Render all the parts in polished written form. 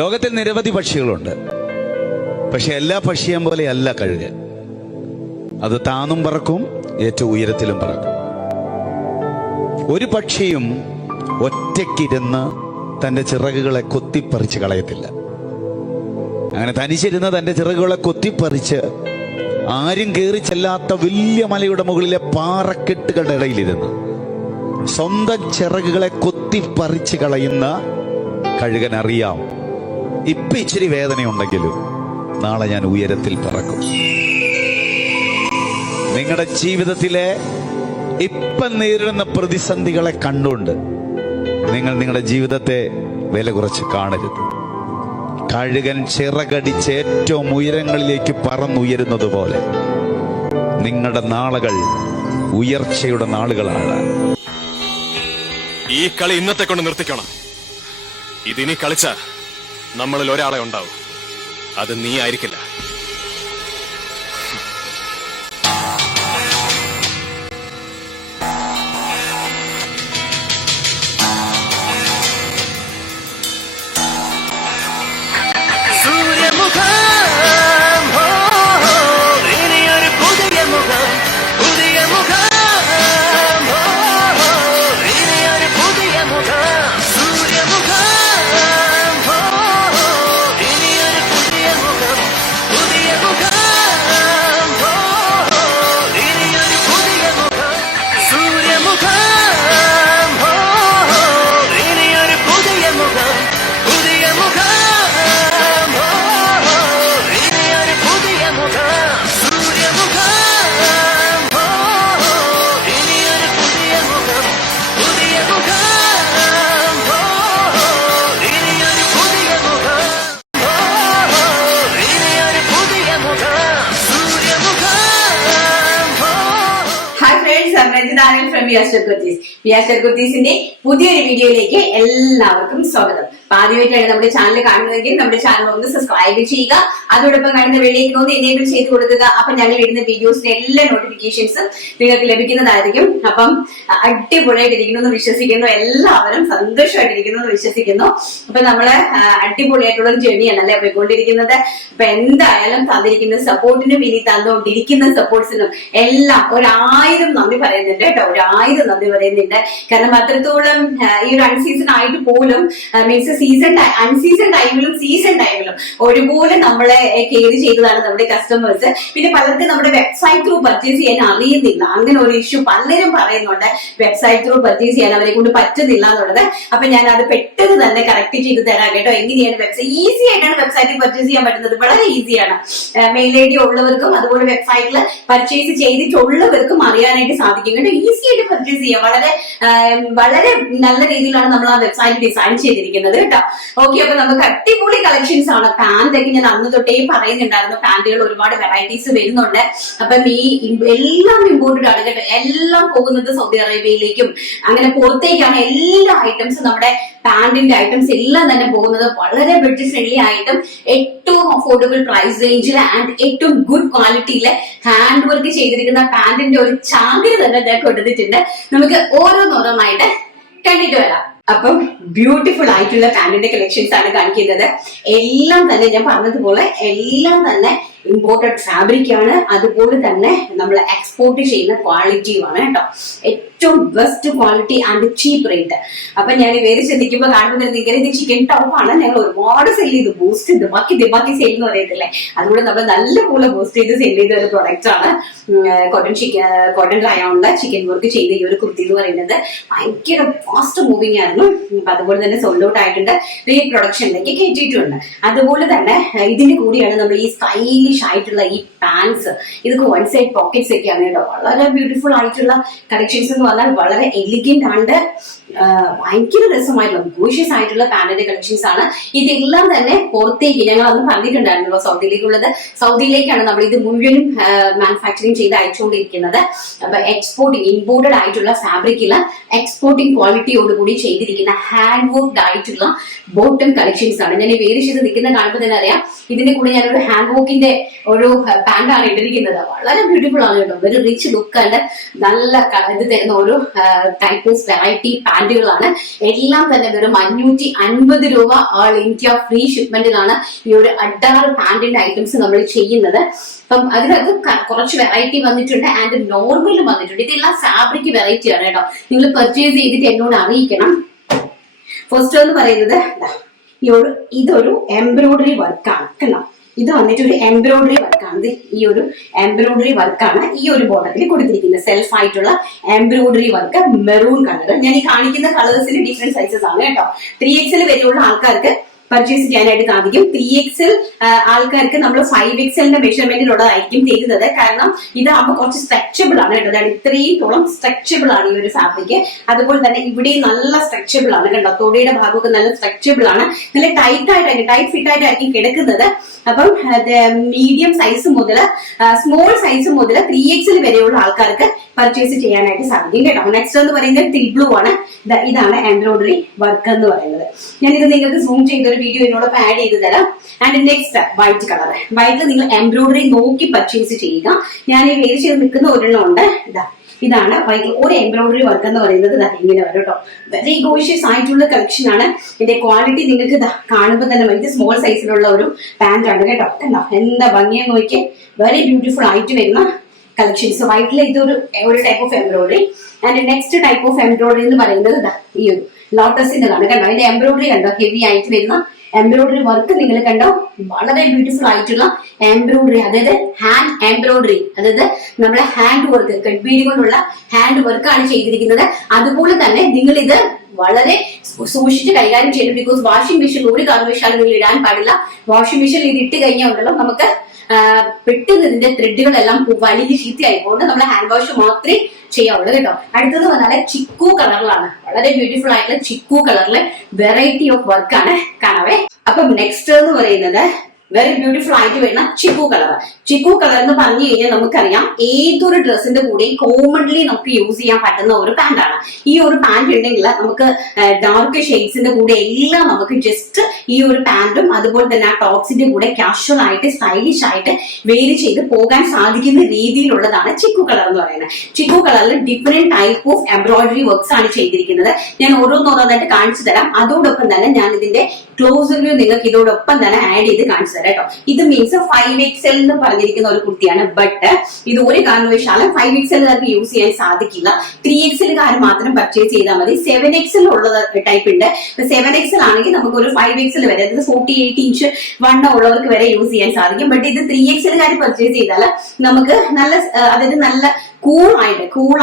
ലോകത്തിൽ നിരവധി പക്ഷികളുണ്ട്. പക്ഷെ എല്ലാ പക്ഷിയും പോലെ അല്ല കഴുകൻ. അത് താന്നും പറക്കും, ഏറ്റവും ഉയരത്തിലും പറക്കും. ഒരു പക്ഷിയും ഒറ്റയ്ക്കിരുന്ന് തൻ്റെ ചിറകുകളെ കൊത്തിപ്പറിച്ച് കളയത്തില്ല. അങ്ങനെ തനിച്ചിരുന്ന് തൻ്റെ ചിറകുകളെ കൊത്തിപ്പറിച്ച് ആരും കയറി ചെല്ലാത്ത വലിയ മലയുടെ മുകളിലെ പാറക്കെട്ടുകളുടെ ഇടയിലിരുന്ന് സ്വന്തം ചിറകുകളെ കൊത്തിപ്പറിച്ച് കളയുന്ന കഴുകൻ അറിയാം, ഇപ്പൊ ഇച്ചിരി വേദനയുണ്ടെങ്കിലും നാളെ ഞാൻ ഉയരത്തിൽ പറക്കും. നിങ്ങളുടെ ജീവിതത്തിലെ ഇപ്പം നേരിടുന്ന പ്രതിസന്ധികളെ കണ്ടുകൊണ്ട് നിങ്ങൾ നിങ്ങളുടെ ജീവിതത്തെ വില കുറച്ച് കാണരുത്. കഴുകൻ ചിറകടിച്ച് ഏറ്റവും ഉയരങ്ങളിലേക്ക് പറന്നുയരുന്നത് പോലെ നിങ്ങളുടെ നാളുകൾ ഉയർച്ചയുടെ നാളുകളാണ്. ഈ കളി ഇന്നത്തെ കൊണ്ട് നിർത്തിക്കണം. ഇതിനി കളിച്ച നമ്മളിൽ ഒരാളെ ഉണ്ടാവും, അത് നീ ആയിരിക്കില്ല. കുർത്തീസിന്റെ പുതിയൊരു വീഡിയോയിലേക്ക് എല്ലാവർക്കും സ്വാഗതം. ആദ്യമായിട്ടാണ് നമ്മുടെ ചാനൽ കാണുന്നതെങ്കിൽ നമ്മുടെ ചാനൽ ഒന്ന് സബ്സ്ക്രൈബ് ചെയ്യുക. അതോടൊപ്പം കാണുന്ന വെളിയിലേക്ക് ഒന്ന് എനേബിൾ ചെയ്ത് കൊടുക്കുക. അപ്പൊ ഞങ്ങൾ ഇടുന്ന വീഡിയോസിന്റെ എല്ലാ നോട്ടിഫിക്കേഷൻസും നിങ്ങൾക്ക് ലഭിക്കുന്നതായിരിക്കും. അപ്പം അടിപൊളിയായിട്ടിരിക്കുന്നു എന്ന് വിശ്വസിക്കുന്നു, എല്ലാവരും സന്തോഷമായിട്ടിരിക്കുന്നു എന്ന് വിശ്വസിക്കുന്നു. അപ്പൊ നമ്മള് അടിപൊളിയായിട്ടുള്ള ഒരു ജേണിയാണല്ലേ പോയിക്കൊണ്ടിരിക്കുന്നത്. അപ്പൊ എന്തായാലും തന്നിരിക്കുന്ന സപ്പോർട്ടിനും ഇനി തന്നുകൊണ്ടിരിക്കുന്ന സപ്പോർട്ട്സിനും എല്ലാം 1000 നന്ദി പറയുന്നുണ്ട് കേട്ടോ. 1000 നന്ദി പറയുന്നുണ്ട്. കാരണം അത്രത്തോളം ഈ ഒരു അൺസീസൺ ആയിട്ട് പോലും മീൻസ് അൺസീസൺ ടൈമിലും സീസൺ ടൈമിലും ഒരുപോലെ നമ്മളെ കെയർ ചെയ്തതാണ് നമ്മുടെ കസ്റ്റമേഴ്സ്. പിന്നെ പലർക്കും നമ്മുടെ വെബ്സൈറ്റ് ത്രൂ പർച്ചേസ് ചെയ്യാൻ അറിയുന്നില്ല, അങ്ങനെ ഒരു ഇഷ്യൂ പലരും പറയുന്നുണ്ട്. വെബ്സൈറ്റ് ത്രൂ പർച്ചേസ് ചെയ്യാൻ അവരെ കൊണ്ട് പറ്റുന്നില്ല എന്നുള്ളത്. അപ്പൊ ഞാൻ അത് പെട്ടെന്ന് തന്നെ കറക്റ്റ് ചെയ്ത് തരാം കേട്ടോ. എങ്ങനെയാണ് വെബ്സൈറ്റ് ഈസി ആയിട്ടാണ് വെബ്സൈറ്റിൽ പർച്ചേസ് ചെയ്യാൻ പറ്റുന്നത്. വളരെ ഈസിയാണ്. മെയിൽ ഐ ഡി ഉള്ളവർക്കും അതുപോലെ വെബ്സൈറ്റിൽ പർച്ചേസ് ചെയ്തിട്ടുള്ളവർക്കും അറിയാനായിട്ട് സാധിക്കും കേട്ടോ. ഈസി ആയിട്ട് പർച്ചേസ് ചെയ്യാം. വളരെ നല്ല രീതിയിലാണ് നമ്മൾ ആ വെബ്സൈറ്റ് ഡിസൈൻ ചെയ്തിരിക്കുന്നത് കേട്ടോ. ഓക്കെ, അപ്പൊ നമുക്ക് അടിപൊളി കളക്ഷൻസ് ആണ്. പാന്റ് ഒക്കെ ഞാൻ അന്ന് തൊട്ടേ പറയുന്നുണ്ടായിരുന്നു, പാന്റുകൾ ഒരുപാട് വെറൈറ്റീസ് വരുന്നുണ്ട്. അപ്പം ഈ എല്ലാം ഇമ്പോർട്ടഡ് ആണ് കേട്ടോ. എല്ലാം പോകുന്നത് സൗദി അറേബ്യയിലേക്കും അങ്ങനെ പുറത്തേക്കാണ് എല്ലാ ഐറ്റംസും. നമ്മുടെ പാന്റിന്റെ ഐറ്റംസ് എല്ലാം തന്നെ പോകുന്നത് വളരെ ബഡ്ജറ്റ് ഫ്രണ്ട്ലി ആയിട്ടും ഏറ്റവും അഫോർഡബിൾ പ്രൈസ് റേഞ്ചിൽ ആൻഡ് ഏറ്റവും ഗുഡ് ക്വാളിറ്റിയില് ഹാൻഡ് വർക്ക് ചെയ്തിരിക്കുന്ന പാന്റിന്റെ ഒരു ചാകര തന്നെ ഞാൻ കൊണ്ടുവന്നിട്ടുണ്ട്. നമുക്ക് ഓരോന്നോരോന്നായിട്ട് കണ്ടിട്ട് വരാം. അപ്പം ബ്യൂട്ടിഫുൾ ആയിട്ടുള്ള പാന്റിന്റെ കളക്ഷൻസ് ആണ് കാണിക്കുന്നത്. എല്ലാം തന്നെ ഞാൻ പറഞ്ഞതുപോലെ എല്ലാം തന്നെ ഇമ്പോർട്ടഡ് ഫാബ്രിക് ആണ്. അതുപോലെ തന്നെ നമ്മൾ എക്സ്പോർട്ട് ചെയ്യുന്ന ക്വാളിറ്റിയുമാണ് കേട്ടോ. ഏറ്റവും best quality and cheap rate. അപ്പൊ ഞാൻ വേറെ ചിന്തിക്കുമ്പോൾ കാണുമ്പോൾ നിങ്ങളുടെ ഇത് ചിക്കൻ ടോപ്പ് ആണ്. ഞങ്ങൾ ഒരുപാട് സെൽ ചെയ്ത് ബൂസ്റ്റ് ദിമാക്കി സെയിൽ എന്ന് പറയത്തില്ലേ, അതുകൊണ്ട് നമ്മൾ നല്ലപോലെ ബൂസ്റ്റ് ചെയ്ത് സെൽ ചെയ്ത ഒരു പ്രൊഡക്റ്റ് ആണ്. കോട്ടൺ റയോണില് ചിക്കൻ വർക്ക് ചെയ്ത ഈ ഒരു കുർത്തി എന്ന് പറയുന്നത് ഭയങ്കര ഫാസ്റ്റ് മൂവിങ് ആയിരുന്നു. അപ്പൊ അതുപോലെ തന്നെ സോൾഡ് ഔട്ട് ആയിട്ടുണ്ട്, റീപ്രൊഡക്ഷനിലേക്ക് കയറ്റിയിട്ടുണ്ട്. അതുപോലെ തന്നെ ഇതിന്റെ കൂടിയാണ് നമ്മൾ ഈ സ്റ്റൈലിഷ് ആയിട്ടുള്ള ഈ പാൻസ്. ഇതൊക്കെ വൺ സൈഡ് പോക്കറ്റ്സ് ഒക്കെയാണ് കേട്ടോ. വളരെ ബ്യൂട്ടിഫുൾ ആയിട്ടുള്ള കളക്ഷൻസ് എന്ന് പറഞ്ഞാൽ വളരെ എലിഗന്റ് ആണ്. ഭയങ്കര രസമായിട്ടുള്ള ഗോഷ്യസ് ആയിട്ടുള്ള പാന്റിന്റെ കളക്ഷൻസ് ആണ്. ഇതെല്ലാം തന്നെ പുറത്തേക്ക് ഞങ്ങൾ അന്ന് പറഞ്ഞിട്ടുണ്ടായിരുന്നല്ലോ സൗദിയിലേക്കുള്ളത്. സൗദിയിലേക്കാണ് നമ്മൾ ഇത് മുഴുവനും മാനുഫാക്ചറിങ് ചെയ്ത് അയച്ചുകൊണ്ടിരിക്കുന്നത്. അപ്പൊ എക്സ്പോർട്ടിങ് ഇമ്പോർട്ടഡ് ആയിട്ടുള്ള ഫാബ്രിക്കില് എക്സ്പോർട്ടിങ് ക്വാളിറ്റിയോടുകൂടി ചെയ്തിരിക്കുന്ന ഹാൻഡ് വർക്ക്ഡ് ആയിട്ടുള്ള ബോട്ടം കളക്ഷൻസ് ആണ്. ഞാൻ വേറെ ചെയ്ത് നിൽക്കുന്ന കാണുമ്പോൾ തന്നെ അറിയാം. ഇതിന്റെ കൂടെ ഞാനൊരു ഹാൻഡ് വർക്കിന്റെ ഒരു പാന്റാണ് ഇട്ടിരിക്കുന്നത്. വളരെ ബ്യൂട്ടിഫുൾ ആണ് കേട്ടോ. ഒരു റിച്ച് ലുക്ക് ആൻഡ് നല്ല ഇത് തരുന്ന ഒരു ടൈപ്പ് ഓഫ് വെറൈറ്റി പാന്റുകളാണ്. എല്ലാം തന്നെ വെറും 550 രൂപ ഓൾ ഇന്ത്യ ഫ്രീ ഷിപ്മെന്റിലാണ് ഈ ഒരു അഡാറ് പാന്റിന്റെ ഐറ്റംസ് നമ്മൾ ചെയ്യുന്നത്. അപ്പം അതിനകത്ത് കുറച്ച് വെറൈറ്റി വന്നിട്ടുണ്ട് ആൻഡ് നോർമലും വന്നിട്ടുണ്ട്. ഇതെല്ലാം ഫാബ്രിക് വെറൈറ്റി ആണ് കേട്ടോ. നിങ്ങൾ പർച്ചേസ് ചെയ്തിട്ട് എന്നോട് അറിയിക്കണം. ഫസ്റ്റ് എന്ന് പറയുന്നത് ഇതൊരു എംബ്രോയിഡറി വർക്കാണ് കണ്ടോ. ഇത് വന്നിട്ട് ഒരു എംബ്രോയിഡറി വർക്കാണ്. ഈ ഒരു എംബ്രോയിഡറി വർക്കാണ് ഈ ഒരു ബോർഡറിൽ കൊടുത്തിരിക്കുന്നത്. സെൽഫ് ആയിട്ടുള്ള എംബ്രോയിഡറി വർക്ക്, മെറൂൺ കളർ. ഞാൻ ഈ കാണിക്കുന്ന കളേഴ്സിന് ഡിഫറെന്റ് സൈസസ് ആണ് കേട്ടോ. 3XL വരെയുള്ള ആൾക്കാർക്ക് പർച്ചേസ് ചെയ്യാനായിട്ട് സാധിക്കും. 3XL ആൾക്കാർക്ക് നമ്മൾ 5XLന്റെ മെഷർമെന്റിലുള്ളതായിരിക്കും തരുന്നത്. കാരണം ഇതാകുമ്പോൾ കുറച്ച് സ്ട്രെച്ചബിൾ ആണ് കേട്ടോ. അതായത് ഇത്രയും സ്ട്രെച്ചബിൾ ആണ് ഈ ഒരു ഫാബ്രിക്. അതുപോലെ തന്നെ ഇവിടെ നല്ല സ്ട്രെച്ചബിൾ ആണ് കണ്ടോ. തൊടിയുടെ ഭാഗമൊക്കെ നല്ല സ്ട്രെച്ചബിൾ ആണ്. നല്ല ടൈറ്റ് ഫിറ്റ് ആയിട്ടായിരിക്കും കിടക്കുന്നത്. അപ്പം മീഡിയം സൈസ് മുതൽ സ്മോൾ സൈസ് മുതൽ 3XL വരെയുള്ള ആൾക്കാർക്ക് പർച്ചേസ് ചെയ്യാനായിട്ട് സാധിക്കും കേട്ടോ. നെക്സ്റ്റ് എന്ന് പറയുന്നത് തിൽ ബ്ലൂ ആണ്. ഇതാണ് എംബ്രോയിഡറി വർക്ക് എന്ന് പറയുന്നത്. ഞാനിത് നിങ്ങൾക്ക് സൂം ചെയ്തൊരു വീഡിയോ എന്നോടൊപ്പം ആഡ് ചെയ്ത് തരാം. And next white colour. വൈറ്റിൽ നിങ്ങൾ എംബ്രോയിഡറി നോക്കി പർച്ചേസ് ചെയ്യുക. ഞാൻ ഈ വേര് ചെയ്ത് നിൽക്കുന്ന ഒരെണ്ണം ഉണ്ട്. ഇതാണ് വൈറ്റിൽ ഒരു എംബ്രോയിഡറി വർക്ക് എന്ന് പറയുന്നത്. ഇങ്ങനെ വരും കേട്ടോ. വെരി ഗോഷ്യസ് ആയിട്ടുള്ള കളക്ഷൻ ആണ്. ഇതിന്റെ ക്വാളിറ്റി നിങ്ങൾക്ക് കാണുമ്പോൾ തന്നെ ഇത് സ്മോൾ സൈസിലുള്ള ഒരു പാന്റ് ആണ് കേട്ടോ. എന്താ ഭംഗിയെന്ന് നോക്കി. വെരി ബ്യൂട്ടിഫുൾ ആയിട്ട് വരുന്ന കളക്ഷൻസ്. വൈറ്റിൽ ഇതൊരു type of embroidery. And next type of embroidery എന്ന് പറയുന്നത് ഈ ഒരു ലോട്ടസിന്റെ ആണ് കണ്ടോ. അതിന്റെ എംബ്രോയിഡറി കണ്ടോ, ഹെവി ആയിട്ട് വരുന്ന എംബ്രോയിഡറി വർക്ക് നിങ്ങൾ കണ്ടോ. വളരെ ബ്യൂട്ടിഫുൾ ആയിട്ടുള്ള എംബ്രോയിഡറി, അതായത് ഹാൻഡ് എംബ്രോയിഡറി, അതായത് നമ്മുടെ ഹാൻഡ് വർക്ക്, കട്ട്ബീഡി കൊണ്ടുള്ള ഹാൻഡ് വർക്കാണ് ചെയ്തിരിക്കുന്നത്. അതുപോലെ തന്നെ നിങ്ങൾ ഇത് വളരെ സൂക്ഷിച്ച് കൈകാര്യം ചെയ്യണം. ബിക്കോസ് വാഷിംഗ് മെഷീൻ ഒരു കാരണവശാലും നിങ്ങൾ ഇടാൻ പാടില്ല. വാഷിംഗ് മെഷീനിൽ ഇത് ഇട്ട് കഴിഞ്ഞാൽ ഉണ്ടല്ലോ നമുക്ക് പെട്ടെന്ന് ഇതിന്റെ ത്രെഡുകളെല്ലാം വലിയ ചീത്തയായി പോകുന്നത്. നമ്മൾ ഹാൻഡ് വാഷ് മാത്രമേ ചെയ്യാവുള്ളൂ കേട്ടോ. അടുത്തത് പറഞ്ഞാൽ ചിക്കു കളറിലാണ്. വളരെ ബ്യൂട്ടിഫുൾ ആയിട്ടുള്ള ചിക്കു കളറിലെ വെറൈറ്റി ഓഫ് വർക്കാണ് കാണാവേ. അപ്പം നെക്സ്റ്റ് എന്ന് പറയുന്നത് വെരി ബ്യൂട്ടിഫുൾ ആയിട്ട് വരുന്ന ചിക്കു കളർ. ചിക്കു കളർ എന്ന് പറഞ്ഞു കഴിഞ്ഞാൽ നമുക്കറിയാം ഏതൊരു ഡ്രസ്സിന്റെ കൂടെ കോമൺലി നമുക്ക് യൂസ് ചെയ്യാൻ പറ്റുന്ന ഒരു പാന്റാണ്. ഈ ഒരു പാന്റ് ഉണ്ടെങ്കിൽ നമുക്ക് ഡാർക്ക് ഷെയ്ഡ്സിന്റെ കൂടെ എല്ലാം നമുക്ക് ജസ്റ്റ് ഈ ഒരു പാന്റും അതുപോലെ തന്നെ ആ ടോപ്സിന്റെ കൂടെ കാഷ്വൽ ആയിട്ട് സ്റ്റൈലിഷ് ആയിട്ട് വെയർ ചെയ്ത് പോകാൻ സാധിക്കുന്ന രീതിയിലുള്ളതാണ് ചിക്കു കളർ എന്ന് പറയുന്നത്. ചിക്കു കളറിൽ different type of embroidery works ആണ് ചെയ്തിരിക്കുന്നത്. ഞാൻ ഓരോന്നോരോന്നായിട്ട് കാണിച്ചു തരാം. അതോടൊപ്പം തന്നെ ഞാൻ ഇതിന്റെ ക്ലോസ് വ്യൂ നിങ്ങൾക്ക് ഇതോടൊപ്പം തന്നെ ആഡ് ചെയ്ത് കാണിച്ചു തരാം കേട്ടോ. ഇത് മീൻസ് 5XL എന്ന് പറഞ്ഞിരിക്കുന്ന ഒരു കുർത്തിയാണ്. ബട്ട് ഇത് ഒരു കാരണവശാലും 5XLകാർക്ക് യൂസ് ചെയ്യാൻ സാധിക്കില്ല. 3XLകാർ മാത്രം പർച്ചേസ് ചെയ്താൽ മതി. 7XL ഉള്ള ടൈപ്പ് ഉണ്ട്. 7XL ആണെങ്കിൽ നമുക്ക് ഒരു 5XL വരെ, അതായത് 48 ഇഞ്ച് വണ്ണം ഉള്ളവർക്ക് വരെ യൂസ് ചെയ്യാൻ സാധിക്കും. ബട്ട് ഇത് 3XLകാർ പർച്ചേസ് ചെയ്താൽ നമുക്ക് അതായത് നല്ല കൂൾ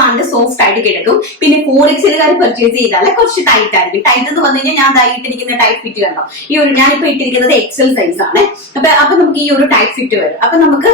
ആൻഡ് സോഫ്റ്റ് ആയിട്ട് കിടക്കും. പിന്നെ 4XLകാർ പർച്ചേസ് ചെയ്താൽ കുറച്ച് ടൈറ്റ് ആയിരിക്കും. ടൈറ്റ് എന്ന് പറഞ്ഞു കഴിഞ്ഞാൽ ഞാൻ ഇട്ടിരിക്കുന്ന ടൈറ്റ് ഫിറ്റ് കണ്ടോ. ഈ ഒരു ഞാനിപ്പോ ഇട്ടിരിക്കുന്നത് XL സൈസ് ആണ്. അപ്പൊ നമുക്ക് ഈ ഒരു ടൈറ്റ് ഫിറ്റ് വരും. അപ്പൊ നമുക്ക്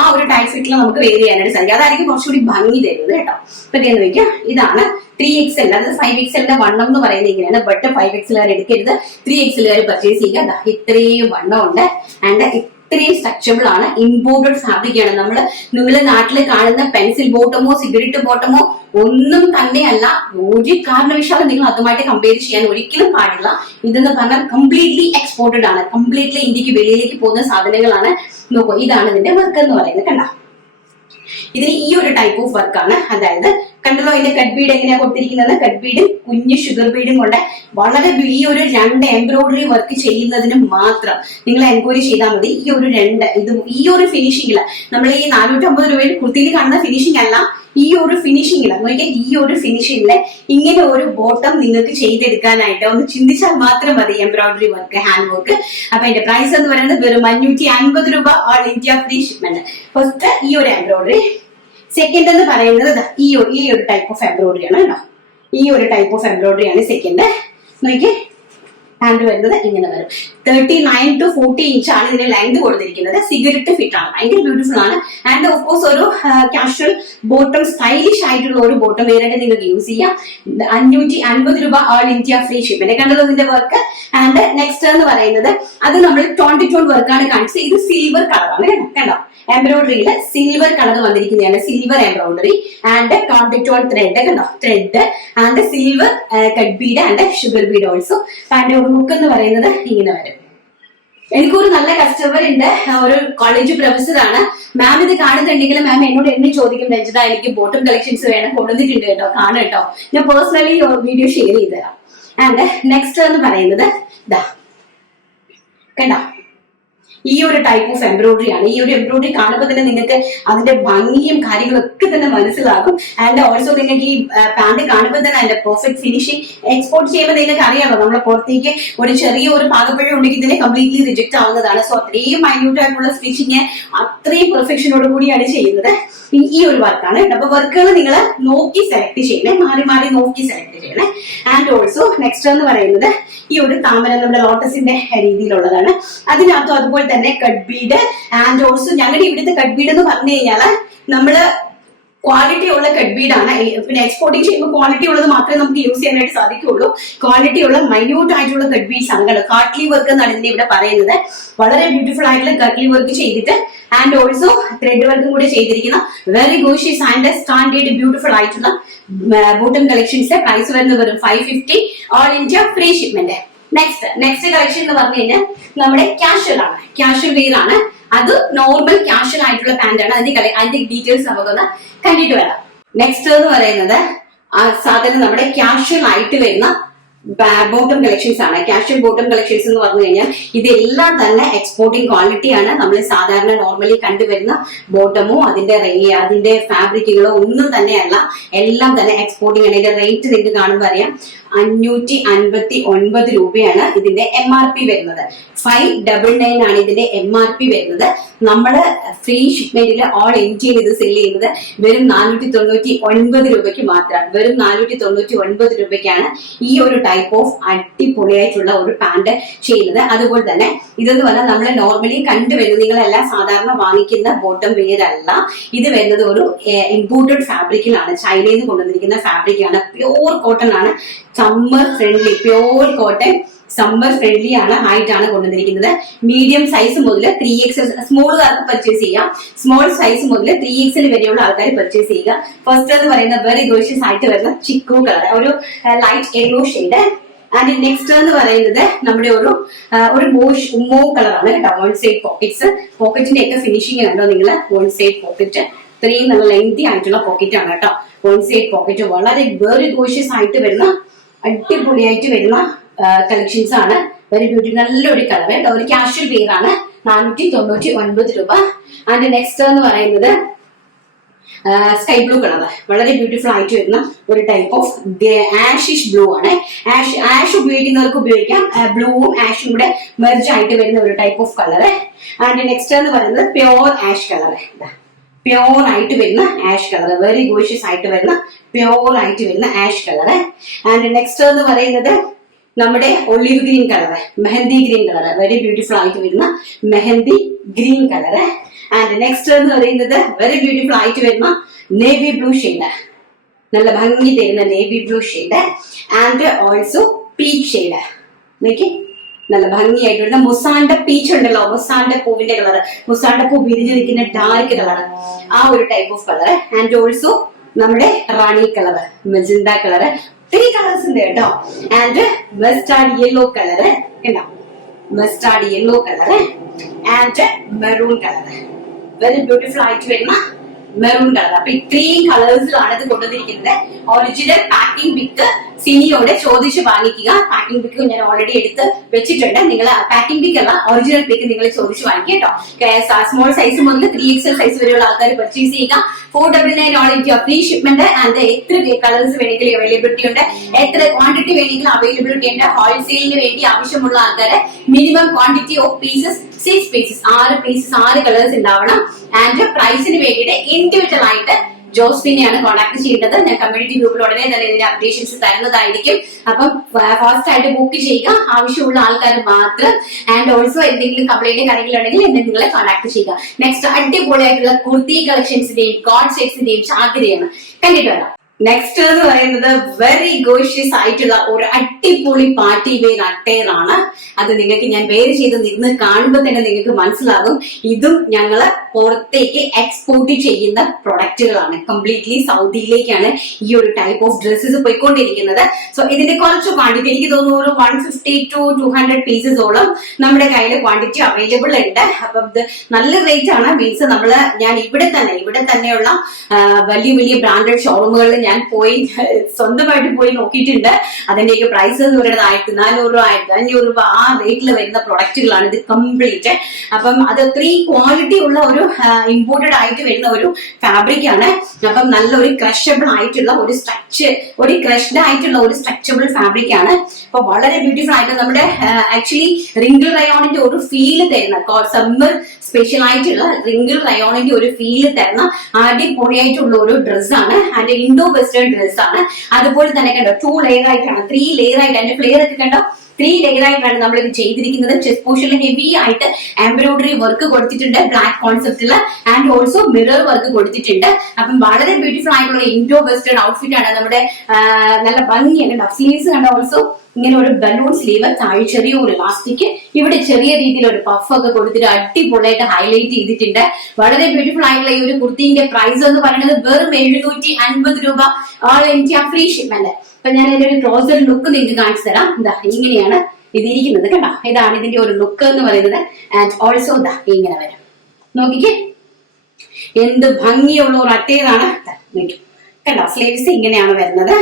ആ ഒരു ടൈറ്റ് ഫിറ്റിൽ നമുക്ക് വെയർ ചെയ്യാനായിട്ട് സാധിക്കും. അതായിരിക്കും കുറച്ചുകൂടി ഭംഗി തരുന്നത് കേട്ടോ. അപ്പൊ എന്ന് വെക്കാം, ഇതാണ് 3XL, അതായത് 5XLന്റെ വണ്ണം എന്ന് പറയുന്നത് ഇങ്ങനെയാണ്. ബട്ട് 5XLകാർ എടുക്കരുത്, 3XLകാർ പർച്ചേസ് ചെയ്യുക. ഇത്രയും വണ്ണം ഉണ്ട് ആൻഡ് ഇത്രയും സ്ട്രക്ചബിൾ ആണ്. ഇമ്പോർട്ടഡ് ഫാബ്രിക് ആണ്. നിങ്ങളുടെ നാട്ടിൽ കാണുന്ന പെൻസിൽ ബോട്ടമോ സിഗരറ്റ് ബോട്ടമോ ഒന്നും തന്നെയല്ല. ഒരു കാരണവശാലും നിങ്ങൾ അതുമായിട്ട് കമ്പയർ ചെയ്യാൻ ഒരിക്കലും പാടില്ല. ഇതെന്ന് പറഞ്ഞാൽ കംപ്ലീറ്റ്ലി എക്സ്പോർട്ടഡ് ആണ്. കംപ്ലീറ്റ്ലി ഇന്ത്യക്ക് വെളിയിലേക്ക് പോകുന്ന സാധനങ്ങളാണ്. നോക്കൂ, ഇതാണ് ഇതിന്റെ വർക്ക് എന്ന് പറയുന്നത്. കണ്ട, ഇതിന് ഈ ഒരു ടൈപ്പ് ഓഫ് വർക്കാണ്. അതായത് കണ്ടല്ലോ ഇതിന്റെ കട്ട് ബീഡ് എങ്ങനെയാ കൊടുത്തിരിക്കുന്നത്. കട്ട് ബീഡും കുഞ്ഞു ഷുഗർ ബീഡും കൊണ്ട് വളരെ ഈ ഒരു 2 എംബ്രോയിഡറി വർക്ക് ചെയ്യുന്നതിന് മാത്രം നിങ്ങൾ എൻക്വയറി ചെയ്താൽ മതി. ഈ ഒരു ഫിനിഷിംഗില് നമ്മൾ ഈ 450 രൂപയിൽ കുർത്തിയിൽ കാണുന്ന ഫിനിഷിംഗ് അല്ല, ഈ ഒരു ഫിനിഷിംഗില് നോക്കിയാൽ ഈ ഒരു ഫിനിഷിംഗില് ഇങ്ങനെ ഒരു ബോട്ടം നിങ്ങൾക്ക് ചെയ്തെടുക്കാനായിട്ട് ഒന്ന് ചിന്തിച്ചാൽ മാത്രം മതി. Embroidery work, hand work. അപ്പൊ അതിന്റെ പ്രൈസ് എന്ന് പറയുന്നത് വെറും 550 രൂപ all India free shipment. First ഈ ഒരു എംബ്രോയിഡറി. സെക്കൻഡ് എന്ന് പറയുന്നത് ഈ ഒരു ടൈപ്പ് ഓഫ് എംബ്രോയിഡറി ആണ് കേട്ടോ. ഈ ഒരു ടൈപ്പ് ഓഫ് എംബ്രോയിഡറി ആണ് സെക്കൻഡ്. നോക്കിയേ, ഹാൻഡ് വരുന്നത് ഇങ്ങനെ വരും. 39 to 40 ഇഞ്ചാണ് ഇതിന് ലെങ്ത് കൊടുത്തിരിക്കുന്നത്. സിഗരറ്റ് ഫിറ്റ് ആണ്. ഭയങ്കര ബ്യൂട്ടിഫുൾ ആണ്. ആൻഡ് ഓഫ് കോഴ്സ് ഒരു കാഷ്വൽ ബോട്ടം, സ്റ്റൈലിഷ് ആയിട്ടുള്ള ഒരു ബോട്ടം വേറെ നിങ്ങൾക്ക് യൂസ് ചെയ്യാം. 550 രൂപ ഓൾ ഇന്ത്യ ഫ്രീ ഷിപ്പിന്റെ. കണ്ടല്ലോ ഇതിന്റെ വർക്ക്. ആൻഡ് നെക്സ്റ്റ് എന്ന് പറയുന്നത് അത് നമ്മൾ 20 ടോൺ വർക്കാണ് കാണിച്ചത്. ഇത് സിൽവർ കളറാണ് കണ്ടോ. എംബ്രോയിഡറിയിൽ സിൽവർ കളർ വന്നിരിക്കുന്നതാണ്. Silver embroidery and 20 tone thread കണ്ടോ. Thread and silver cut bead and sugar bead also. And ഒരു ലുക്ക് എന്ന് പറയുന്നത് ഇങ്ങനെ വരും. എനിക്കൊരു നല്ല കസ്റ്റമർ ഉണ്ട്, ഒരു കോളേജ് പ്രൊഫസറാണ്. മാം ഇത് കാണുന്നുണ്ടെങ്കിൽ മാം എന്നോട് എന്നെ ചോദിക്കും, രഞ്ജിത എനിക്ക് ബോട്ടം കളക്ഷൻസ് വേണം, കൊണ്ടുവന്നിട്ടുണ്ട് കേട്ടോ, കാണും കേട്ടോ. ഞാൻ പേഴ്സണലി വീഡിയോ ഷെയർ ചെയ്ത് തരാം. ആൻഡ് നെക്സ്റ്റ് എന്ന് പറയുന്നത് ഇതാ കണ്ടോ, ഈ ഒരു ടൈപ്പ് ഓഫ് എംബ്രോയിഡറി ആണ്. ഈ ഒരു എംബ്രോയിഡറി കാണുമ്പോൾ തന്നെ നിങ്ങൾക്ക് അതിന്റെ ഭംഗിയും കാര്യങ്ങളും ഒക്കെ തന്നെ മനസ്സിലാകും. ആൻഡ് ഓൾസോ നിങ്ങൾക്ക് ഈ പാന്റ് കാണുമ്പോൾ തന്നെ അതിന്റെ പെർഫെക്റ്റ് ഫിനിഷിംഗ് എക്സ്പോർട്ട് ചെയ്യുമ്പോൾ നിങ്ങൾക്ക് അറിയാമല്ലോ, നമ്മളെ പുറത്തേക്ക് ഒരു ചെറിയ ഒരു പാകപ്പഴം ഉണ്ടെങ്കിൽ ഇതിനെ കംപ്ലീറ്റ്ലി റിജക്ട് ആവുന്നതാണ്. സോ അത്രയും മൈന്യൂട്ട് ആയിട്ടുള്ള സ്റ്റിച്ചിങ് അത്രയും പെർഫെക്ഷനോട് കൂടിയാണ് ചെയ്യുന്നത്. ഈ ഒരു വർക്കാണ്. അപ്പൊ വർക്കുകൾ നിങ്ങൾ നോക്കി സെലക്ട് ചെയ്യണേ, മാറി മാറി നോക്കി സെലക്ട് ചെയ്യണേ. ആൻഡ് ഓൾസോ നെക്സ്റ്റ് എന്ന് പറയുന്നത് ഈ ഒരു താമര നമ്മുടെ ലോട്ടസിന്റെ രീതിയിലുള്ളതാണ്. അതിനകത്തും അതുപോലെ തന്നെ കട്ട് ബീഡ്. ആൻഡ് ഓൾസോ ഞങ്ങളുടെ ഇവിടുത്തെ കട്ട് ബീഡ് എന്ന് പറഞ്ഞു കഴിഞ്ഞാൽ നമ്മള് ക്വാളിറ്റി ഉള്ള കട്ട് ബീഡ് ആണ്. പിന്നെ എക്സ്പോർട്ടിങ് ചെയ്യുമ്പോൾ ക്വാളിറ്റി ഉള്ളത് മാത്രമേ നമുക്ക് യൂസ് ചെയ്യാനായിട്ട് സാധിക്കുകയുള്ളൂ. ക്വാളിറ്റി ഉള്ള മൈന്യൂട്ട് ആയിട്ടുള്ള കട്ട് ബീഡ്സ് ആണ് കേട്ടോ. കാട്ട്ലി വർക്ക് എന്നാണ് ഇതിന്റെ ഇവിടെ പറയുന്നത്. വളരെ ബ്യൂട്ടിഫുൾ ആയിട്ടുള്ള കട്ട്ലി വർക്ക് ചെയ്തിട്ട് ആൻഡ് ഓൾസോ ത്രെഡ് വർക്കും കൂടി ചെയ്തിരിക്കുന്ന very gorgeous and standard beautiful ആയിട്ടുള്ള ബോട്ടം കളക്ഷൻസ്. പ്രൈസ് വരുന്നത് വെറും 550, all India free shipment. Next collection എന്ന് പറഞ്ഞു കഴിഞ്ഞാൽ നമ്മുടെ കാഷ്വൽ ആണ്, കാഷ്വൽ വെയർ ആണ്. അത് നോർമൽ കാഷ്വൽ ആയിട്ടുള്ള പാന്റ് ആണ്. അതിന്റെ ഡീറ്റെയിൽസ് നമുക്കൊന്ന് കണ്ടിട്ട് വരാം. നെക്സ്റ്റ് എന്ന് പറയുന്നത് സാധാരണ നമ്മുടെ കാഷ്വൽ ആയിട്ട് വരുന്ന ബോട്ടം കളക്ഷൻസ് ആണ്. കാഷ്വൽ ബോട്ടം കളക്ഷൻസ് എന്ന് പറഞ്ഞു കഴിഞ്ഞാൽ ഇതെല്ലാം തന്നെ എക്സ്പോർട്ടിംഗ് ക്വാളിറ്റി ആണ്. നമ്മൾ സാധാരണ നോർമലി കണ്ടുവരുന്ന ബോട്ടമോ അതിന്റെ ഫാബ്രിക്കുകളോ ഒന്നും തന്നെയല്ല, എല്ലാം തന്നെ എക്സ്പോർട്ടിംഗ് ആണ്. ഇതിന്റെ റേറ്റ് നിങ്ങൾക്ക് കാണുമ്പോൾ അറിയാം, 559 രൂപയാണ് ഇതിന്റെ MRP വരുന്നത്. 599 ആണ് ഇതിന്റെ MRP വരുന്നത്. നമ്മള് ഫ്രീ ഷിപ്മെന്റിൽ ഓൾ ഇന്ത്യയിൽ ഇത് സെല് ചെയ്യുന്നത് വെറും 499 രൂപയ്ക്ക് മാത്രമാണ്. വെറും 499 രൂപയ്ക്കാണ് ഈ ഒരു ടൈപ്പ് ഓഫ് അടിപൊളിയായിട്ടുള്ള ഒരു പാന്റ് ചെയ്യുന്നത്. അതുപോലെ തന്നെ ഇതെന്ന് പറഞ്ഞാൽ നമ്മൾ നോർമലി കണ്ടുവരുന്നത്, നിങ്ങളെല്ലാം സാധാരണ വാങ്ങിക്കുന്ന ബോട്ടം വെയർ അല്ല. ഇത് വരുന്നത് ഒരു ഇമ്പോർട്ടഡ് ഫാബ്രിക്കിലാണ്, ചൈനയിൽ നിന്ന് കൊണ്ടുവന്നിരിക്കുന്ന ഫാബ്രിക്കാണ്. പ്യോർ കോട്ടൺ ആണ്, summer friendly, pure cotton summer friendly ആണ് ആയിട്ടാണ് കൊണ്ടുവന്നിരിക്കുന്നത്. മീഡിയം സൈസ് മുതൽ 3XL സ്മോളുകാർക്ക് പർച്ചേസ് ചെയ്യാം. സ്മോൾ സൈസ് മുതൽ 3XL വരെയുള്ള ആൾക്കാർ പർച്ചേസ് ചെയ്യുക. ഫസ്റ്റ് എന്ന് പറയുന്ന വെരി ഗോഷ്യസ് ആയിട്ട് വരുന്ന ചിക്കു കളർ, ഒരു light yellow shade. And next എന്ന് പറയുന്നത് നമ്മുടെ ഒരു മൂവ് കളറാണ് കേട്ടോ. വൺ സൈഡ് പോക്കറ്റിന്റെ ഒക്കെ ഫിനിഷിംഗ് കണ്ടോ നിങ്ങൾ. വൺ സൈഡ് പോക്കറ്റ് ഇത്രയും നല്ല ലെങ്തി ആയിട്ടുള്ള പോക്കറ്റ് ആണ് കേട്ടോ. വൺ സൈഡ് പോക്കറ്റ് വളരെ വെരി ഗോഷ്യസ് ആയിട്ട് വരുന്ന അടിപൊളിയായിട്ട് വരുന്ന കളക്ഷൻസ് ആണ്. വെരി ബ്യൂട്ടി, നല്ലൊരു കളർ, ഒരു കാഷ്വൽ വെയർ ആണ്. 499 രൂപ. ആൻഡ് നെക്സ്റ്റ് എന്ന് പറയുന്നത് സ്കൈ ബ്ലൂ കളർ, വളരെ ബ്യൂട്ടിഫുൾ ആയിട്ട് വരുന്ന ഒരു ടൈപ്പ് ഓഫ് ആഷിഷ് ബ്ലൂ ആണ്. ആഷ് ഉപയോഗിക്കുന്നവർക്ക് ഉപയോഗിക്കാം. ബ്ലൂവും ആഷും കൂടെ മെർജ് ആയിട്ട് വരുന്ന ഒരു type of colour. And next എന്ന് പറയുന്നത് പ്യോർ ആഷ് കളർ, പ്യോർ ആയിട്ട് വരുന്ന ആഷ് കളർ, വെരി ഗോഷ്യസ് ആയിട്ട് വരുന്ന പ്യോർ ആയിട്ട് വരുന്ന ആഷ് കളർ. ആൻഡ് നെക്സ്റ്റ് എന്ന് പറയുന്നത് നമ്മുടെ olive green colour, mehendi green colour, very beautiful ആയിട്ട് വരുന്ന mehendi green colour. And next എന്ന് പറയുന്നത് വെരി ബ്യൂട്ടിഫുൾ ആയിട്ട് വരുന്ന നേവി ബ്ലൂ ഷെയ്ഡ്, നല്ല ഭംഗി തരുന്ന navy blue shade. And also peach shade, നോക്കി നല്ല ഭംഗിയായിട്ട് വരുന്ന മുസാണ്ട പീച്ച് ഉണ്ടല്ലോ, മുസാണ്ട പൂവിന്റെ കളർ, മുസാണ്ട പൂ വിരിഞ്ഞു നിൽക്കുന്ന ഡാർക്ക് കളർ, ആ ഒരു type of colour. And also നമ്മുടെ റാണി കളർ, മെജന്ത കളർ, 3 കളേഴ്സ് ഉണ്ട് കേട്ടോ. ആൻഡ് മസ്റ്റാർഡ് യെല്ലോ കളർ കേട്ടോ, mustard yellow colour. And maroon colour, very beautiful ആയിട്ട് വരുന്ന മെറൂൺ കളർ. അപ്പൊ ഇത്രയും കളേഴ്സിലാണ് ഇത് കൊണ്ടുവന്നിരിക്കുന്നത്. ഒറിജിനൽ പാക്കിംഗ് പിക്ക് സിനിയോടെ ചോദിച്ച് വാങ്ങിക്കുക. പാക്കിംഗ് പിക്ക് ഞാൻ ഓൾറെഡി എടുത്ത് വെച്ചിട്ടുണ്ട്. നിങ്ങൾ പാക്കിംഗ് പിക്ക് അല്ല, ഒറിജിനൽ പിക്ക് നിങ്ങൾ ചോദിച്ച് വാങ്ങിക്കുക കേട്ടോ. സ്മോൾ സൈസ് മുതൽ 3XL സൈസ് വരെയുള്ള ആൾക്കാർ പർച്ചേസ് ചെയ്യുക. 499 all India free shipment. And എത്ര കളേഴ്സ് വേണമെങ്കിലും അവൈലബിലിറ്റി ഉണ്ട്, എത്ര ക്വാണ്ടിറ്റി വേണമെങ്കിലും അവൈലബിലിറ്റി ഉണ്ട്. ഹോൾസെയിലിന് വേണ്ടി ആവശ്യമുള്ള ആൾക്കാര് minimum quantity of pieces 6 pieces, 6 pieces 6 colours ഉണ്ടാവണം. ആൻഡ് പ്രൈസിന് വേണ്ടിയിട്ട് ഇൻഡിവിജ്വൽ ആയിട്ട് ജോസ്ഫിനെയാണ് കോൺടാക്ട് ചെയ്യേണ്ടത്. ഞാൻ കമ്മ്യൂണിറ്റി ഗ്രൂപ്പിൽ ഉടനെ തന്നെ ഇതിന്റെ അപ്ഡേഷൻസ് തരുന്നതായിരിക്കും. അപ്പം ഫാസ്റ്റ് ആയിട്ട് ബുക്ക് ചെയ്യുക, ആവശ്യമുള്ള ആൾക്കാർ മാത്രം. ആൻഡ് ഓൾസോ എന്തെങ്കിലും കംപ്ലൈന്റ് കാര്യങ്ങളുണ്ടെങ്കിൽ എന്നെ നിങ്ങളെ കോൺടാക്ട് ചെയ്യുക. നെക്സ്റ്റ് അടിപൊളിയായിട്ടുള്ള കുർത്തി കളക്ഷൻസിന്റെയും കോഡ് സെറ്റ്സിന്റെയും ചാകരയാണ് കണ്ടിട്ട് വരാം. നെക്സ്റ്റ് എന്ന് പറയുന്നത് വെരി ഗോഷ്യസ് ആയിട്ടുള്ള ഒരു അടിപൊളി പാർട്ടി വെയർ അട്ടയർ ആണ്. അത് നിങ്ങൾക്ക് ഞാൻ വേറെ ചെയ്ത് നിന്ന് കാണുമ്പോൾ തന്നെ നിങ്ങൾക്ക് മനസ്സിലാകും. ഇതും ഞങ്ങള് പുറത്തേക്ക് എക്സ്പോർട്ട് ചെയ്യുന്ന പ്രൊഡക്റ്റുകളാണ്. കംപ്ലീറ്റ്ലി സൗദിയിലേക്കാണ് ഈ ഒരു ടൈപ്പ് ഓഫ് ഡ്രസ്സസ് പോയിക്കൊണ്ടിരിക്കുന്നത്. സോ ഇതിന്റെ കുറച്ച് ക്വാണ്ടിറ്റി, എനിക്ക് തോന്നുന്നു ഒരു 150 to 200 പീസസോളം നമ്മുടെ കയ്യിൽ ക്വാണ്ടിറ്റി അവൈലബിൾ ഉണ്ട്. അപ്പം ഇത് നല്ല റേറ്റ് ആണ്. മീൻസ് ഞാൻ ഇവിടെ തന്നെയുള്ള വലിയ വലിയ ബ്രാൻഡഡ് ഷോറൂമുകളിൽ ഞാൻ സ്വന്തമായിട്ട് പോയി നോക്കിയിട്ടുണ്ട്. അതിന്റെയൊക്കെ പ്രൈസ് എന്ന് പറയുന്നത് 1400 രൂപ 1500 രൂപ ആ റേറ്റിൽ വരുന്ന പ്രൊഡക്റ്റുകളാണ് ഇത് കംപ്ലീറ്റ്. അപ്പം അത് 3 ക്വാളിറ്റി ഉള്ള ഒരു ഇമ്പോർട്ടഡ് ആയിട്ട് വരുന്ന ഒരു ഫാബ്രിക് ആണ്. അപ്പം നല്ലൊരു ക്രഷബിൾ ആയിട്ടുള്ള ഒരു ക്രഷ്ഡ് ആയിട്ടുള്ള ഒരു സ്ട്രെച്ചബിൾ ഫാബ്രിക് ആണ്. അപ്പൊ വളരെ ബ്യൂട്ടിഫുൾ ആയിട്ട് നമ്മുടെ ആക്ച്വലി റിംഗിൾ റയോണിന്റെ ഒരു ഫീല് തരുന്ന, സമ്മർ സ്പെഷ്യൽ ആയിട്ടുള്ള റിംഗിൾ റയോണിന്റെ ഒരു ഫീല് തരുന്ന അടിപൊളിയായിട്ടുള്ള ഒരു ഡ്രസ്സാണ്. അതിന്റെ ഇൻഡോ വെസ്റ്റേൺ ഡ്രസ്സാണ്. അതുപോലെ തന്നെ കണ്ടോ 2 ലെയർ ആയിട്ടാണ്, 3 ലെയർ ആയിട്ട്, അതിന്റെ ഫ്ലെയർ ഒക്കെ കണ്ടോ 3 ലെയർ ആയിട്ടാണ് നമ്മൾ ഇത് ചെയ്തിരിക്കുന്നത്. ചെസ്റ്റ് പോർഷനിൽ ഹെവി ആയിട്ട് എംബ്രോയിഡറി വർക്ക് കൊടുത്തിട്ടുണ്ട്, ബ്ലാക്ക് കോൺസെപ്റ്റില്, ആൻഡ് ഓൾസോ മിറർ വർക്ക് കൊടുത്തിട്ടുണ്ട്. അപ്പം വളരെ ബ്യൂട്ടിഫുൾ ആയിട്ടുള്ള ഇൻഡോ വെസ്റ്റേൺ ഔട്ട്ഫിറ്റ് ആണ്. നമ്മുടെ നല്ല ഭംഗിയാണ്. സ്ലീവ്സ് കണ്ട ഓൾസോ ഇങ്ങനെ ഒരു ബലൂൺ സ്ലീവ്, താഴെ ചെറിയ ഒരു ഇലാസ്റ്റിക്, ഇവിടെ ചെറിയ രീതിയിൽ ഒരു പഫ് ഒക്കെ കൊടുത്തിട്ട് അടിപൊളിയായിട്ട് ഹൈലൈറ്റ് ചെയ്തിട്ടുണ്ട്. വളരെ ബ്യൂട്ടിഫുൾ ആയിട്ടുള്ള ഈ ഒരു കുർത്തിന്റെ പ്രൈസ് എന്ന് പറയുന്നത് വെറും 750 രൂപ, ഓൾ ഇന്ത്യ ഫ്രീ ഷിപ്മെന്റ്. അപ്പൊ ഞാൻ ഇതിന്റെ ഒരു ക്ലോസർ ലുക്ക് നിങ്ങൾക്ക് കാണിച്ചു തരാം. എന്താ ഇങ്ങനെയാണ് ഇതിരിക്കുന്നത് കേട്ടോ. ഇതാണ് ഇതിന്റെ ഒരു ലുക്ക് എന്ന് പറയുന്നത്. ആൻഡ് ഓൾസോ ഇതാ ഇങ്ങനെ വരാം. നോക്കിക്കേ എന്ത് ഭംഗിയുള്ള ഒരു അട്ടേറാണ്. കണ്ടോ സ്ലീവ്സ് ഇങ്ങനെയാണ് വരുന്നത്.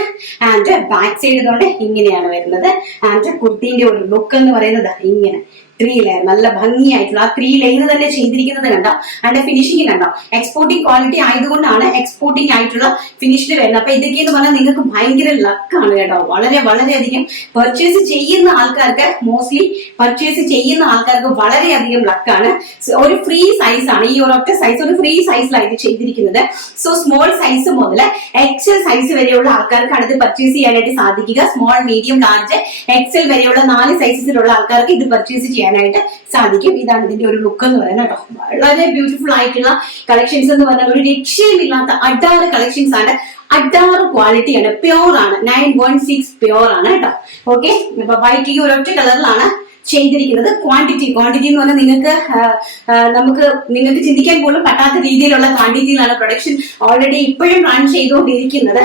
ആൻഡ് ബാക്ക് സൈഡ് ഇതുകൊണ്ട് ഇങ്ങനെയാണ് വരുന്നത്. ആൻഡ് കുർത്തിന്റെ ഒരു ലുക്ക് എന്ന് പറയുന്നത് ഇങ്ങനെ 3 ലെയർ, നല്ല ഭംഗിയായിട്ടുള്ള ആ 3 ലെയർ തന്നെ ചെയ്തിരിക്കുന്നത് കണ്ടോ. അതിന്റെ ഫിനിഷിംഗ് കണ്ടോ. എക്സ്പോർട്ടിംഗ് ക്വാളിറ്റി ആയതുകൊണ്ടാണ് എക്സ്പോർട്ടിംഗ് ആയിട്ടുള്ള ഫിനിഷിൽ വരുന്നത്. അപ്പൊ ഇതൊക്കെ എന്ന് പറഞ്ഞാൽ നിങ്ങൾക്ക് ഭയങ്കര ലക്കാണ് കേട്ടോ. വളരെയധികം പർച്ചേസ് ചെയ്യുന്ന ആൾക്കാർക്ക്, മോസ്റ്റ്ലി പർച്ചേസ് ചെയ്യുന്ന ആൾക്കാർക്ക് വളരെയധികം ലക്കാണ്. ഒരു ഫ്രീ സൈസ് ആണ്, ഈ ഒരൊറ്റ സൈസ് ഒരു ഫ്രീ സൈസിലായിട്ട് ചെയ്തിരിക്കുന്നത്. സോ സ്മോൾ സൈസ് മുതൽ എക്സൽ സൈസ് വരെയുള്ള ആൾക്കാർക്കാണ് ഇത് പർച്ചേസ് ചെയ്യാനായിട്ട് സാധിക്കുക. സ്മോൾ, മീഡിയം, ലാർജ്, എക്സൽ വരെയുള്ള 4 സൈസസിലുള്ള ആൾക്കാർക്ക് ഇത് പർച്ചേസ് ചെയ്യാനായിട്ട് സാധിക്കും. ഇതാണ് ഇതിന്റെ ഒരു ലുക്ക് എന്ന് പറയുന്നത് കേട്ടോ. വളരെ ബ്യൂട്ടിഫുൾ ആയിട്ടുള്ള കളക്ഷൻസ് എന്ന് പറഞ്ഞാൽ ഒരു രക്ഷയുമില്ലാത്ത അഡാറ് കളക്ഷൻസ് ആണ്. അഡാറ് ക്വാളിറ്റിയാണ്, പ്യോർ ആണ്, 916 പ്യോർ ആണ് കേട്ടോ. ഓക്കെ, അപ്പൊ വൈറ്റ് ഈ ഒരൊറ്റ കളറിലാണ് ചെയ്തിരിക്കുന്നത്. ക്വാണ്ടിറ്റി എന്ന് പറഞ്ഞാൽ നിങ്ങൾക്ക് ചിന്തിക്കാൻ പോലും പറ്റാത്ത രീതിയിലുള്ള ക്വാണ്ടിറ്റിയിലാണ് പ്രൊഡക്ഷൻ ഓൾറെഡി ഇപ്പോഴും റൺ ചെയ്തുകൊണ്ടിരിക്കുന്നത്.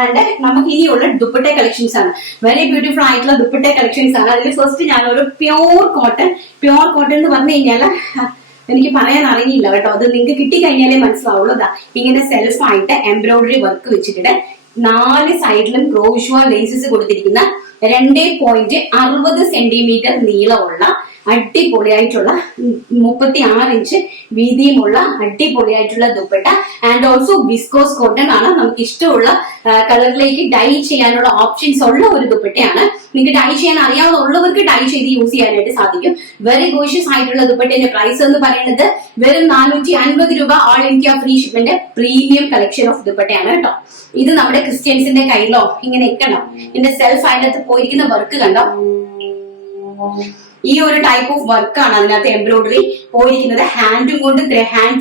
ആൻഡ് നമുക്ക് ഇനിയുള്ള ദുപ്പട്ട കളക്ഷൻസ് ആണ്. വെരി ബ്യൂട്ടിഫുൾ ആയിട്ടുള്ള ദുപ്പട്ട കളക്ഷൻസ് ആണ്. അതിൽ ഫസ്റ്റ് ഞാനൊരു പ്യോർ കോട്ടൺ എന്ന് പറഞ്ഞു കഴിഞ്ഞാൽ എനിക്ക് പറയാൻ അറിയില്ല കേട്ടോ. അത് നിങ്ങൾക്ക് കിട്ടിക്കഴിഞ്ഞാലേ മനസ്സിലാവുള്ളൂ. ഇങ്ങനെ സെൽഫായിട്ട് എംബ്രോയിഡറി വർക്ക് വെച്ചിട്ട് 4 സൈഡിലും ക്രോഷ്വ ലേസസ് കൊടുത്തിരിക്കുന്ന 2.60 സെന്റിമീറ്റർ നീളമുള്ള അടിപൊളിയായിട്ടുള്ള 36 ഇഞ്ച് വീതിയുമുള്ള അടിപൊളിയായിട്ടുള്ള dupatta. And also viscose cotton ആണ്. നമുക്ക് ഇഷ്ടമുള്ള കളറിലേക്ക് ഡൈ ചെയ്യാനുള്ള ഓപ്ഷൻസ് ഉള്ള ഒരു ദുപ്പട്ടയാണ്. നിങ്ങൾക്ക് ഡൈ ചെയ്യാൻ അറിയാവുന്നവർക്ക് ഡൈ ചെയ്ത് യൂസ് ചെയ്യാനായിട്ട് സാധിക്കും. വെരി ഗോഷ്യസ് ആയിട്ടുള്ള ദുപ്പട്ടയുടെ പ്രൈസ് എന്ന് പറയുന്നത് വെറും 450 രൂപ, all India free shipment. Premium collection of ദുപ്പട്ടയാണ് കേട്ടോ. ഇത് നമ്മുടെ ക്രിസ്ത്യൻസിന്റെ കയ്യിലോ ഇങ്ങനെ കണ്ടോ, ഇതിന്റെ സെൽഫ് അതിനകത്ത് പോയിരിക്കുന്ന വർക്ക് കണ്ടോ. ഈ ഒരു ടൈപ്പ് ഓഫ് വർക്കാണ് അതിനകത്ത് എംബ്രോയിഡറി പോയിരിക്കുന്നത്. ഹാൻഡ്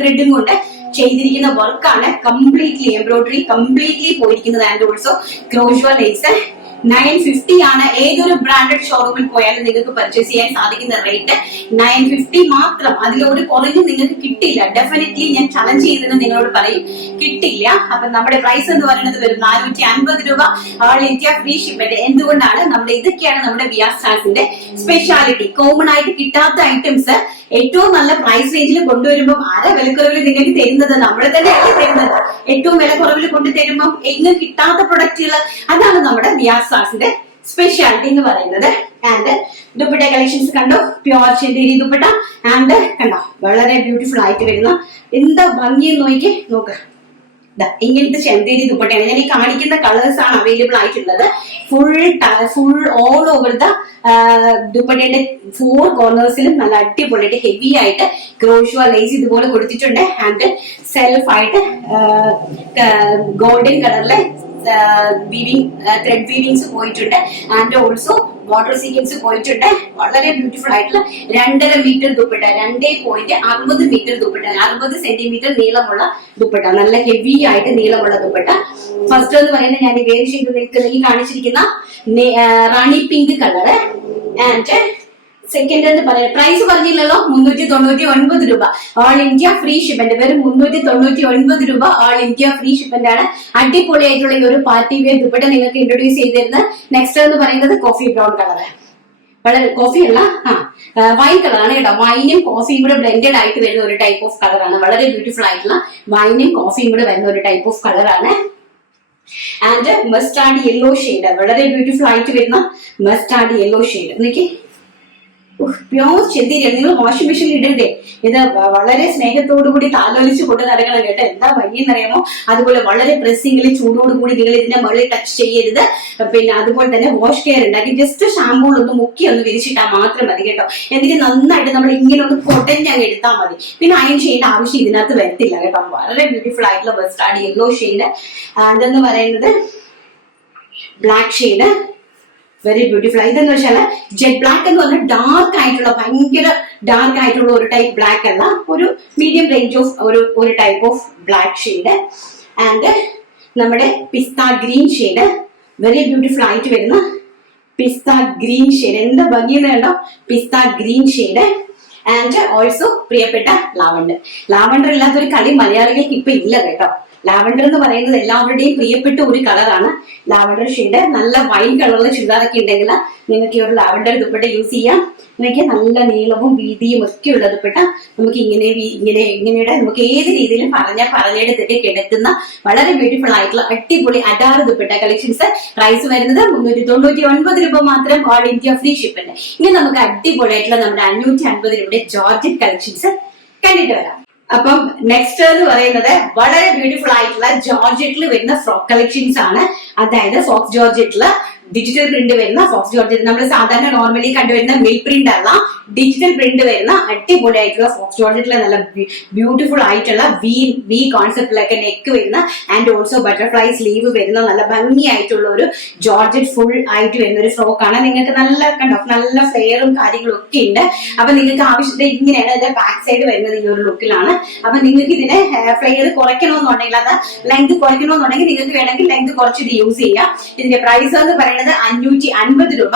ത്രെഡും കൊണ്ട് ചെയ്തിരിക്കുന്ന വർക്കാണ്. കംപ്ലീറ്റ്ലി എംബ്രോയിഡറി കംപ്ലീറ്റ്ലി പോയിരിക്കുന്നത്. ആൻഡ് ഓൾസോ ക്രോഷ്വ ലേസ് 950 ആണ്. ഏതൊരു ബ്രാൻഡഡ് ഷോറൂമിൽ പോയാലും നിങ്ങൾക്ക് പർച്ചേസ് ചെയ്യാൻ സാധിക്കുന്ന റേറ്റ് 950 മാത്രം. അതിലൊരു കുറഞ്ഞും നിങ്ങൾക്ക് കിട്ടില്ല. ഡെഫിനറ്റ്ലി ഞാൻ ചലഞ്ച് ചെയ്തെന്ന് നിങ്ങളോട് പറയും, കിട്ടില്ല. അപ്പൊ നമ്മുടെ പ്രൈസ് എന്ന് പറയുന്നത് വരും 450 രൂപ, ഓൾ ഇന്ത്യ ഫ്രീ ഷിപ്മെന്റ്. എന്തുകൊണ്ടാണ് ഇതൊക്കെയാണ് നമ്മുടെ വിയാ സ്റ്റാർസിന്റെ സ്പെഷ്യാലിറ്റി. കോമൺ ആയിട്ട് കിട്ടാത്ത ഐറ്റംസ് ഏറ്റവും നല്ല പ്രൈസ് റേഞ്ചിൽ കൊണ്ടുവരുമ്പോൾ വിലക്കുറവിൽ നിങ്ങൾക്ക് തരുന്നത് നമ്മൾ തന്നെയാണ് തരുന്നത്. ഏറ്റവും വിലക്കുറവിൽ കൊണ്ടു തരുമ്പോൾ എങ്ങും കിട്ടാത്ത പ്രൊഡക്റ്റുകൾ, അതാണ് നമ്മുടെ വിയാ സ്റ്റാർസിന്റെ സ്പെഷ്യാലിറ്റി എന്ന് പറയുന്നത്. ആൻഡ് ദുപ്പട്ട കളക്ഷൻസ് കണ്ടോ, പ്യോർ ചെന്തേരി ദുപ്പട്ട. ആൻഡ് കണ്ടോ വളരെ ബ്യൂട്ടിഫുൾ ആയിട്ട് വരുന്ന എന്താ ഭംഗിയെന്ന് നോക്ക്. ഇങ്ങനത്തെ ചെന്തേരി ദുപ്പട്ടയാണ്. ഞാൻ ഈ കാണിക്കുന്ന കളേഴ്സ് ആണ് അവൈലബിൾ ആയിട്ടുള്ളത്. ഫുൾ ഓൾ ഓവർ ദ ദുപ്പട്ടയുടെ 4 കോർണേഴ്സിലും നല്ല അടിപൊളിയായിട്ട് ഹെവി ആയിട്ട് ക്രോഷ്വ ലേസ് ഇതുപോലെ കൊടുത്തിട്ടുണ്ട്. ആൻഡ് സെൽഫ് ആയിട്ട് ഗോൾഡൻ കളറിലെ ത്രെഡ് വീവിങ്സ് പോയിട്ടുണ്ട്. ആൻഡ് ഓൾസോ വാട്ടർ സീക്വൻസ് പോയിട്ടുണ്ട്. വളരെ ബ്യൂട്ടിഫുൾ ആയിട്ടുള്ള 2.5 metre dupatta, 2.60 metre dupatta, 60 centimetre നീളമുള്ള ദുപ്പട്ട, നല്ല ഹെവി ആയിട്ട് നീളമുള്ള ദുപ്പട്ട. ഫസ്റ്റ് എന്ന് പറയുന്നത് ഞാൻ വേർ ചെയ്ത് നിൽക്കുന്ന ഈ കാണിച്ചിരിക്കുന്ന റാണി പിങ്ക് കളറ്. ആൻഡ് സെക്കൻഡ് എന്ന് പറയാം, പ്രൈസ് പറഞ്ഞില്ലല്ലോ, 399 രൂപ. All India free shipment. വെറും 399 രൂപ ഓൾ ഇന്ത്യ ഫ്രീ ഷിപ്മെന്റ് ആണ്. അടിപൊളിയായിട്ടുള്ള ഈ ഒരു പാർട്ടി വെയർ ദുപ്പട്ട നിങ്ങൾക്ക് ഇൻട്രൊഡ്യൂസ് ചെയ്തിരുന്നത്. നെക്സ്റ്റ് എന്ന് പറയുന്നത് കോഫി ബ്രൗൺ കളർ, വളരെ കോഫി അല്ല, വൈൻ കളറാണ് കേട്ടോ. വൈനും കോഫിയും കൂടെ ബ്ലെൻഡഡ് ആയിട്ട് വരുന്ന ഒരു ടൈപ്പ് ഓഫ് കളറാണ്. വളരെ ബ്യൂട്ടിഫുൾ ആയിട്ടുള്ള വൈനും കോഫിയും കൂടെ വരുന്ന ഒരു ടൈപ്പ് ഓഫ് കളറാണ്. ആൻഡ് മസ്റ്റാർഡ് യെല്ലോ ഷെയ്ഡ്, വളരെ ബ്യൂട്ടിഫുൾ ആയിട്ട് വരുന്ന മസ്റ്റാർഡ് യെല്ലോ ഷെയ്ഡ്. എനിക്ക് പ്യോർ ചെന്തിരിയാണ്. നിങ്ങൾ വാഷിംഗ് മെഷീനിൽ ഇടണ്ടേ, ഇത് വളരെ സ്നേഹത്തോടുകൂടി താലോലിച്ച് കൊണ്ട് നടക്കണം കേട്ടോ. എന്താ ഭംഗിയെന്നറിയാമോ? അതുപോലെ വളരെ പ്രസ്സിംഗിൽ ചൂടോടുകൂടി നിങ്ങൾ ഇതിന്റെ മുകളിൽ ടച്ച് ചെയ്യരുത്. പിന്നെ അതുപോലെ തന്നെ വാഷ് കെയർ ഉണ്ടാക്കി ജസ്റ്റ് ഷാമ്പൂ ഒന്ന് മുക്കി ഒന്ന് വിരിച്ചിട്ടാൽ മാത്രം മതി കേട്ടോ. എന്നിട്ട് നന്നായിട്ട് നമ്മൾ ഇങ്ങനെ ഒന്ന് കൊടഞ്ഞങ്ങ് എടുത്താൽ മതി. പിന്നെ അയൺ ചെയ്യേണ്ട ആവശ്യം ഇതിനകത്ത് വരത്തില്ല കേട്ടോ. വളരെ ബ്യൂട്ടിഫുൾ ആയിട്ടുള്ള മസ്റ്റാർഡ് യെല്ലോ ഷെയ്ഡ്. അതെന്ന് പറയുന്നത് ബ്ലാക്ക് ഷെയ്ഡ്, വെരി ബ്യൂട്ടിഫുൾ. ഇതെന്ന് വെച്ചാൽ ജെറ്റ് ബ്ലാക്ക് എന്ന് പറഞ്ഞാൽ ഡാർക്ക് ആയിട്ടുള്ള, ഭയങ്കര ഡാർക്ക് ആയിട്ടുള്ള ഒരു ടൈപ്പ് ബ്ലാക്ക് അല്ല, ഒരു മീഡിയം റേഞ്ച് ഓഫ് ഒരു type of black shade. And നമ്മുടെ പിസ്ത ഗ്രീൻ ഷെയ്ഡ്, വെരി ബ്യൂട്ടിഫുൾ ആയിട്ട് വരുന്ന പിസ്ത ഗ്രീൻ ഷെയ്ഡ്. എന്താ ഭംഗിയെന്ന് കണ്ടോ, പിസ്ത ഗ്രീൻ ഷെയ്ഡ്. ആൻഡ് ഓൾസോ പ്രിയപ്പെട്ട ലാവണ്ടർ. ലാവണ്ടർ ഇല്ലാത്തൊരു കളി മലയാളികൾക്ക് ഇപ്പൊ ഇല്ല കേട്ടോ. ലാവണ്ടർ എന്ന് പറയുന്നത് എല്ലാവരുടെയും പ്രിയപ്പെട്ട ഒരു കളറാണ്. ലാവണ്ടർ ഷെയ്ഡ്, നല്ല വൈൻ കളറിലെ ചുരിദാറൊക്കെ ഉണ്ടെങ്കിൽ നിങ്ങൾക്ക് ഈ ഒരു ലാവണ്ടർ ദുപ്പട്ട യൂസ് ചെയ്യാം. നിങ്ങൾക്ക് നല്ല നീളവും വീതിയും ഒക്കെ ഉള്ള ദുപ്പട്ട നമുക്ക് ഇങ്ങനെയുടെ നമുക്ക് ഏത് രീതിയിലും പറഞ്ഞെടുത്തിട്ട് കിടക്കുന്ന വളരെ ബ്യൂട്ടിഫുൾ ആയിട്ടുള്ള അടിപൊളി അഡാറ് ദുപ്പട്ട കളക്ഷൻസ്. പ്രൈസ് വരുന്നത് 399 രൂപ മാത്രം, ഓൾ ഇന്ത്യ ഫ്രീ ഷിപ്മെന്റ്. ഇനി നമുക്ക് അടിപൊളിയായിട്ടുള്ള നമ്മുടെ 550 രൂപയുടെ ജോർജറ്റ് കളക്ഷൻസ് കണ്ടിട്ട് വരാം. അപ്പം നെക്സ്റ്റ് എന്ന് പറയുന്നത് വളരെ ബ്യൂട്ടിഫുൾ ആയിട്ടുള്ള ജോർജറ്റിൽ വരുന്ന ഫ്രോക്ക് കളക്ഷൻസ് ആണ്. അതായത് ഫോക്സ് ജോർജറ്റില് ഡിജിറ്റൽ പ്രിന്റ് വരുന്ന ഫോക്സ് ജോർജറ്റ്, നമ്മൾ സാധാരണ നോർമലി കണ്ടുവരുന്ന മിൽ പ്രിന്റ് അല്ല, ഡിജിറ്റൽ പ്രിന്റ് വരുന്ന അടിപൊളിയായിട്ടുള്ള ഫോക്സ് ജോർജറ്റിലെ നല്ല ബ്യൂട്ടിഫുൾ ആയിട്ടുള്ള വി കോൺസെപ്റ്റിലൊക്കെ നെക്ക് വരുന്ന ആൻഡ് ഓൾസോ ബട്ടർഫ്ലൈ സ്ലീവ് വരുന്ന നല്ല ഭംഗിയായിട്ടുള്ള ഒരു ജോർജറ്റ് ഫുൾ ആയിട്ട് വരുന്ന ഒരു ഫ്രോക്ക് ആണ്. നിങ്ങൾക്ക് നല്ല കണ്ടോ, നല്ല ഫ്ലെയറും കാര്യങ്ങളും ഒക്കെ ഉണ്ട്. അപ്പൊ നിങ്ങൾക്ക് ആവശ്യത്തിന് ഇങ്ങനെയാണ് ഇത് ബാക്ക് സൈഡ് വരുന്നത്, ഈ ഒരു ലുക്കിലാണ്. അപ്പൊ നിങ്ങൾക്ക് ഇതിനെ ഫ്ലെയർ കുറയ്ക്കണമെന്നുണ്ടെങ്കിൽ, അത് ലെങ്ത് കുറയ്ക്കണമെന്നുണ്ടെങ്കിൽ നിങ്ങൾക്ക് വേണമെങ്കിൽ ലെങ്ത് കുറച്ചിട്ട് യൂസ് ചെയ്യാം. ഇതിന്റെ പ്രൈസ് എന്ന് പറയുന്നത് 550 രൂപ.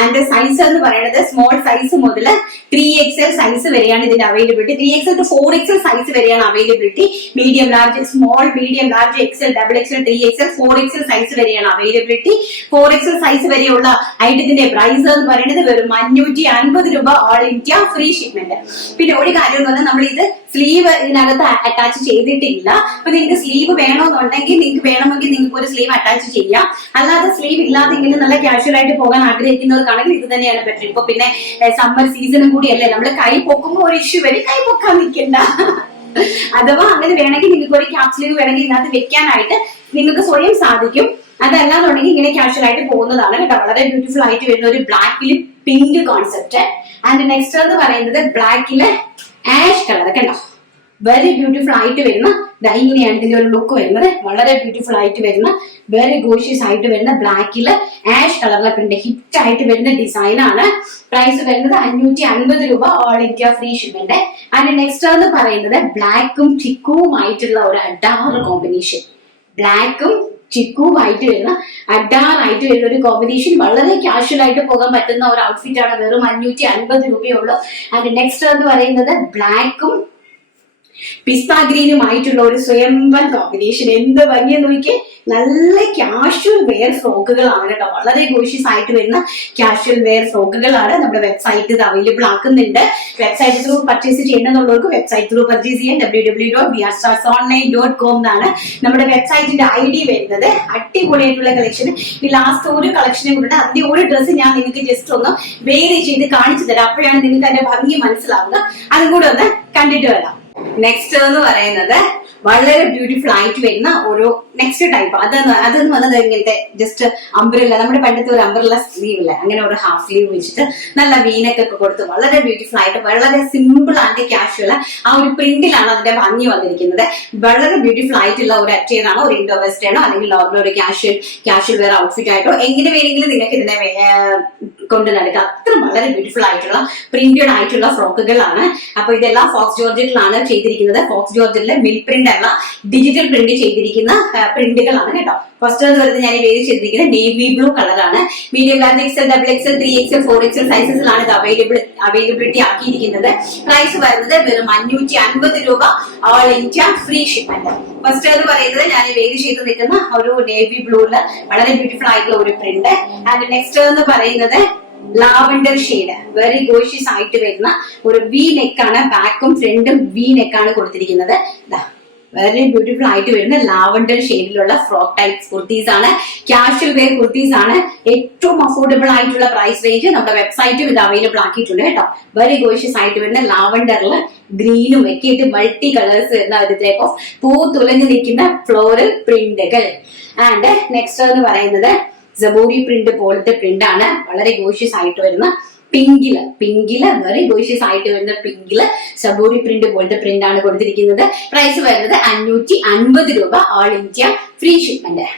ആൻഡ് സൈസ് എന്ന് പറയുന്നത് സ്മോൾ സൈസ് മുതൽ 3XL സൈസ് വരെയാണ് ഇതിന്റെ availability. 3XL to 4XL size വരെയാണ് availability. Medium large, small, medium large, XL, XXL, 3XL, 4XL size വരെയാണ് അവൈലബിലിറ്റി. 4XL സൈസ് വരെയുള്ള ഐറ്റത്തിന്റെ പ്രൈസ് എന്ന് പറയുന്നത് വെറും 550 രൂപ, ഓൾ ഇന്ത്യ ഫ്രീ ഷിപ്മെന്റ്. പിന്നെ ഒരു കാര്യം എന്ന് പറഞ്ഞാൽ നമ്മൾ ഇത് സ്ലീവ് ഇതിനകത്ത് അറ്റാച്ച് ചെയ്തിട്ടില്ല. അപ്പൊ നിങ്ങൾക്ക് സ്ലീവ് വേണമെന്നുണ്ടെങ്കിൽ നിങ്ങൾക്ക് ഒരു സ്ലീവ് അറ്റാച്ച് ചെയ്യാം. അല്ലാതെ സ്ലീവ് ഇല്ലാതെങ്കിലും നല്ല കാഷ്വൽ ആയിട്ട് പോകാൻ ആഗ്രഹിക്കുന്നവർക്കാണെങ്കിൽ ഇത് തന്നെയാണ് ബെറ്റർ. ഇപ്പൊ പിന്നെ സമ്മർ സീസണും കൂടി അല്ലേ, നമ്മൾ കൈ പൊക്കുമ്പോൾ ഒരു ഇഷ്യൂ വരും, കൈ പൊക്കാൻ നിൽക്കണ്ട. അഥവാ അങ്ങനെ വേണമെങ്കിൽ നിങ്ങൾക്ക് ഒരു ക്യാപ് സ്ലീവ് വേണമെങ്കിൽ ഇതിനകത്ത് വെക്കാനായിട്ട് നിങ്ങൾക്ക് സ്വയം സാധിക്കും. അതല്ലാന്നുണ്ടെങ്കിൽ ഇങ്ങനെ കാഷ്വൽ ആയിട്ട് പോകുന്നതാണ് കേട്ടോ. വളരെ ബ്യൂട്ടിഫുൾ ആയിട്ട് വരുന്ന ഒരു ബ്ലാക്കില് പിങ്ക് കോൺസെപ്റ്റ്. ആൻഡ് നെക്സ്റ്റ് എന്ന് പറയുന്നത് ബ്ലാക്കില് ആഷ് കളർ കണ്ടോ, വെരി ബ്യൂട്ടിഫുൾ ആയിട്ട് വരുന്ന, ഇങ്ങനെയാണ് ഇതിന്റെ ഒരു ലുക്ക് വരുന്നത്. വളരെ ബ്യൂട്ടിഫുൾ ആയിട്ട് വരുന്ന, വെരി ഗോഷ്യസ് ആയിട്ട് വരുന്ന ബ്ലാക്കില് ആഷ് കളറിലെ പ്രിന്റ് ഹിറ്റ് ആയിട്ട് വരുന്ന ഡിസൈൻ ആണ്. പ്രൈസ് വരുന്നത് 550 രൂപ, all India free shipment. And next എന്ന് പറയുന്നത് ബ്ലാക്കും ചിക്കുവും ആയിട്ടുള്ള ഒരു അഡാറ് കോമ്പിനേഷൻ. ബ്ലാക്കും ചിക്കുവായിട്ട് വരുന്ന അഡാറായിട്ട് വരുന്ന ഒരു കോമ്പിനേഷൻ. വളരെ കാഷ്വൽ ആയിട്ട് പോകാൻ പറ്റുന്ന ഒരു ഔട്ട്ഫിറ്റ് ആണ്. വെറും 550 രൂപയുള്ളൂ. ആൻഡ് നെക്സ്റ്റ് എന്ന് പറയുന്നത് ബ്ലാക്കും പിസ്ത ഗ്രീനുമായിട്ടുള്ള ഒരു സ്വയംവൻ കോമ്പിനേഷൻ. എന്ത് ഭംഗിയെന്ന് നോക്കിയേ, നല്ല കാഷ്വൽ വെയർ ഫ്രോക്കുകളാണ് കേട്ടോ. വളരെ ഗോഷ്യസ് ആയിട്ട് വരുന്ന കാഷ്വൽ വെയർ ഫ്രോക്കുകളാണ്. നമ്മുടെ വെബ്സൈറ്റ് ഇത് അവൈലബിൾ ആക്കുന്നുണ്ട്. വെബ്സൈറ്റ് ത്രൂ പർച്ചേസ് ചെയ്യണമെന്നുള്ളവർക്ക് വെബ്സൈറ്റ് ത്രൂ പർച്ചേസ് ചെയ്യാൻ www.brstarsonline.com എന്നാണ് നമ്മുടെ വെബ്സൈറ്റിന്റെ ID വരുന്നത്. അടിപൊളിയായിട്ടുള്ള കളക്ഷൻ. ഈ ലാസ്റ്റ് ഒരു കളക്ഷനും കൂടെ, അതിന്റെ ഒരു ഡ്രസ്സ് ഞാൻ നിങ്ങൾക്ക് ജസ്റ്റ് ഒന്ന് വേറെ ചെയ്ത് കാണിച്ചു തരാം. അപ്പോഴാണ് നിങ്ങൾക്ക് അതിന്റെ ഭംഗി മനസ്സിലാവുക. അതും കൂടെ ഒന്ന് കണ്ടിട്ട് വരാം. നെക്സ്റ്റ് എന്ന് പറയുന്നത് വളരെ ബ്യൂട്ടിഫുൾ ആയിട്ട് വരുന്ന ഒരു നെക്സ്റ്റ് ടൈപ്പ്. അതെന്ന് പറഞ്ഞത് ഇങ്ങനത്തെ ജസ്റ്റ് അംബ്രല്ല, നമ്മുടെ പണ്ടത്തെ ഒരു അംബ്രല്ല സ്ലീവ് ഇല്ല, അങ്ങനെ ഒരു ഹാഫ് സ്ലീവ് വെച്ചിട്ട് നല്ല വീനൊക്കെ കൊടുത്ത് വളരെ ബ്യൂട്ടിഫുൾ ആയിട്ട് വളരെ സിമ്പിൾ ആൻഡ് കാഷ്വൽ ആ ഒരു പ്രിന്റിലാണ് അതിന്റെ ഭംഗി വന്നിരിക്കുന്നത്. വളരെ ബ്യൂട്ടിഫുൾ ആയിട്ടുള്ള ഒരു അറ്റയർ ആണോ, ഒരു ഇൻഡോ വെസ്റ്റേണോ അല്ലെങ്കിൽ നോർമൽ ഒരു കാഷ്വൽ വെയർ ഔട്ട്ഫിറ്റ് ആയിട്ടോ എങ്ങനെ വേണമെങ്കിലും നിങ്ങൾക്ക് ഇതിനെ കൊണ്ട് നടക്കുക. അത്ര വളരെ ബ്യൂട്ടിഫുൾ ആയിട്ടുള്ള പ്രിന്റഡ് ആയിട്ടുള്ള ഫ്രോക്കുകളാണ്. അപ്പൊ ഇതെല്ലാം ഫോക്സ് ജോർജറ്റിലാണ് ചെയ്തിരിക്കുന്നത്. ഫോക്സ് ജോർജറ്റിലെ മിൽ പ്രിന്റ് അല്ല, ഡിജിറ്റൽ പ്രിന്റ് ചെയ്തിരിക്കുന്ന പ്രിന്റുകളാണ് കേട്ടോ. ഫസ്റ്റ് വരുന്നത് ഞാൻ വേരി ചെയ്തിരിക്കുന്നത് നേവി ബ്ലൂ കളറാണ്. Medium large XL, double XL, 3XL, 4XL സൈസസിലാണ് ഇത് അവൈലബിലിറ്റി ആക്കിയിരിക്കുന്നത്. പ്രൈസ് വരുന്നത് വെറും 550 രൂപ, all India free shipment. First എന്ന് പറയുന്നത് ഞാൻ വേരി ചെയ്ത് നിൽക്കുന്ന ഒരു നേവി ബ്ലൂല് വളരെ ബ്യൂട്ടിഫുൾ ആയിട്ടുള്ള ഒരു പ്രിന്റ്. ആൻഡ് നെക്സ്റ്റ് എന്ന് പറയുന്നത് ലാവൻഡർ ഷെയ്ഡ്, വെരി ഗോഷ്യസ് ആയിട്ട് വരുന്ന ഒരു വി നെക്കാണ്. ബാക്കും ഫ്രണ്ടും വി നെക്കാണ് കൊടുത്തിരിക്കുന്നത്. വെരി ബ്യൂട്ടിഫുൾ ആയിട്ട് വരുന്ന ലാവൻഡർ ഷെയ്ഡിലുള്ള ഫ്രോക്ക് ടൈപ്പ് കുർത്തീസ് ആണ്. കാഷ്വൽ വെയർ കുർത്തീസ് ആണ്. ഏറ്റവും അഫോർഡബിൾ ആയിട്ടുള്ള പ്രൈസ് റേഞ്ച് നമ്മുടെ വെബ്സൈറ്റും ഇത് അവൈലബിൾ ആക്കിയിട്ടുണ്ട് കേട്ടോ. വെരി ഗോഷ്യസ് ആയിട്ട് വരുന്ന ലാവൻഡറിൽ ഗ്രീനും ഒക്കെ ആയിട്ട് മൾട്ടി കളേഴ്സ് വരുന്ന ഒരു ടൈപ്പ് ഓഫ് പൂ തുലഞ്ഞു നിൽക്കുന്ന ഫ്ലോറൽ പ്രിന്റുകൾ. ആൻഡ് നെക്സ്റ്റ് എന്ന് പറയുന്നത് സബൂരി പ്രിന്റ് പോലത്തെ പ്രിന്റ് ആണ്. വളരെ ഗോഷ്യസ് ആയിട്ട് വരുന്ന പിങ്കില് വെരി ഗോഷ്യസ് ആയിട്ട് വരുന്ന പിങ്കില് സബൂരി പ്രിന്റ് പോലത്തെ പ്രിന്റ് ആണ് കൊടുത്തിരിക്കുന്നത്. പ്രൈസ് വരുന്നത് 550 രൂപ, all India free shipment.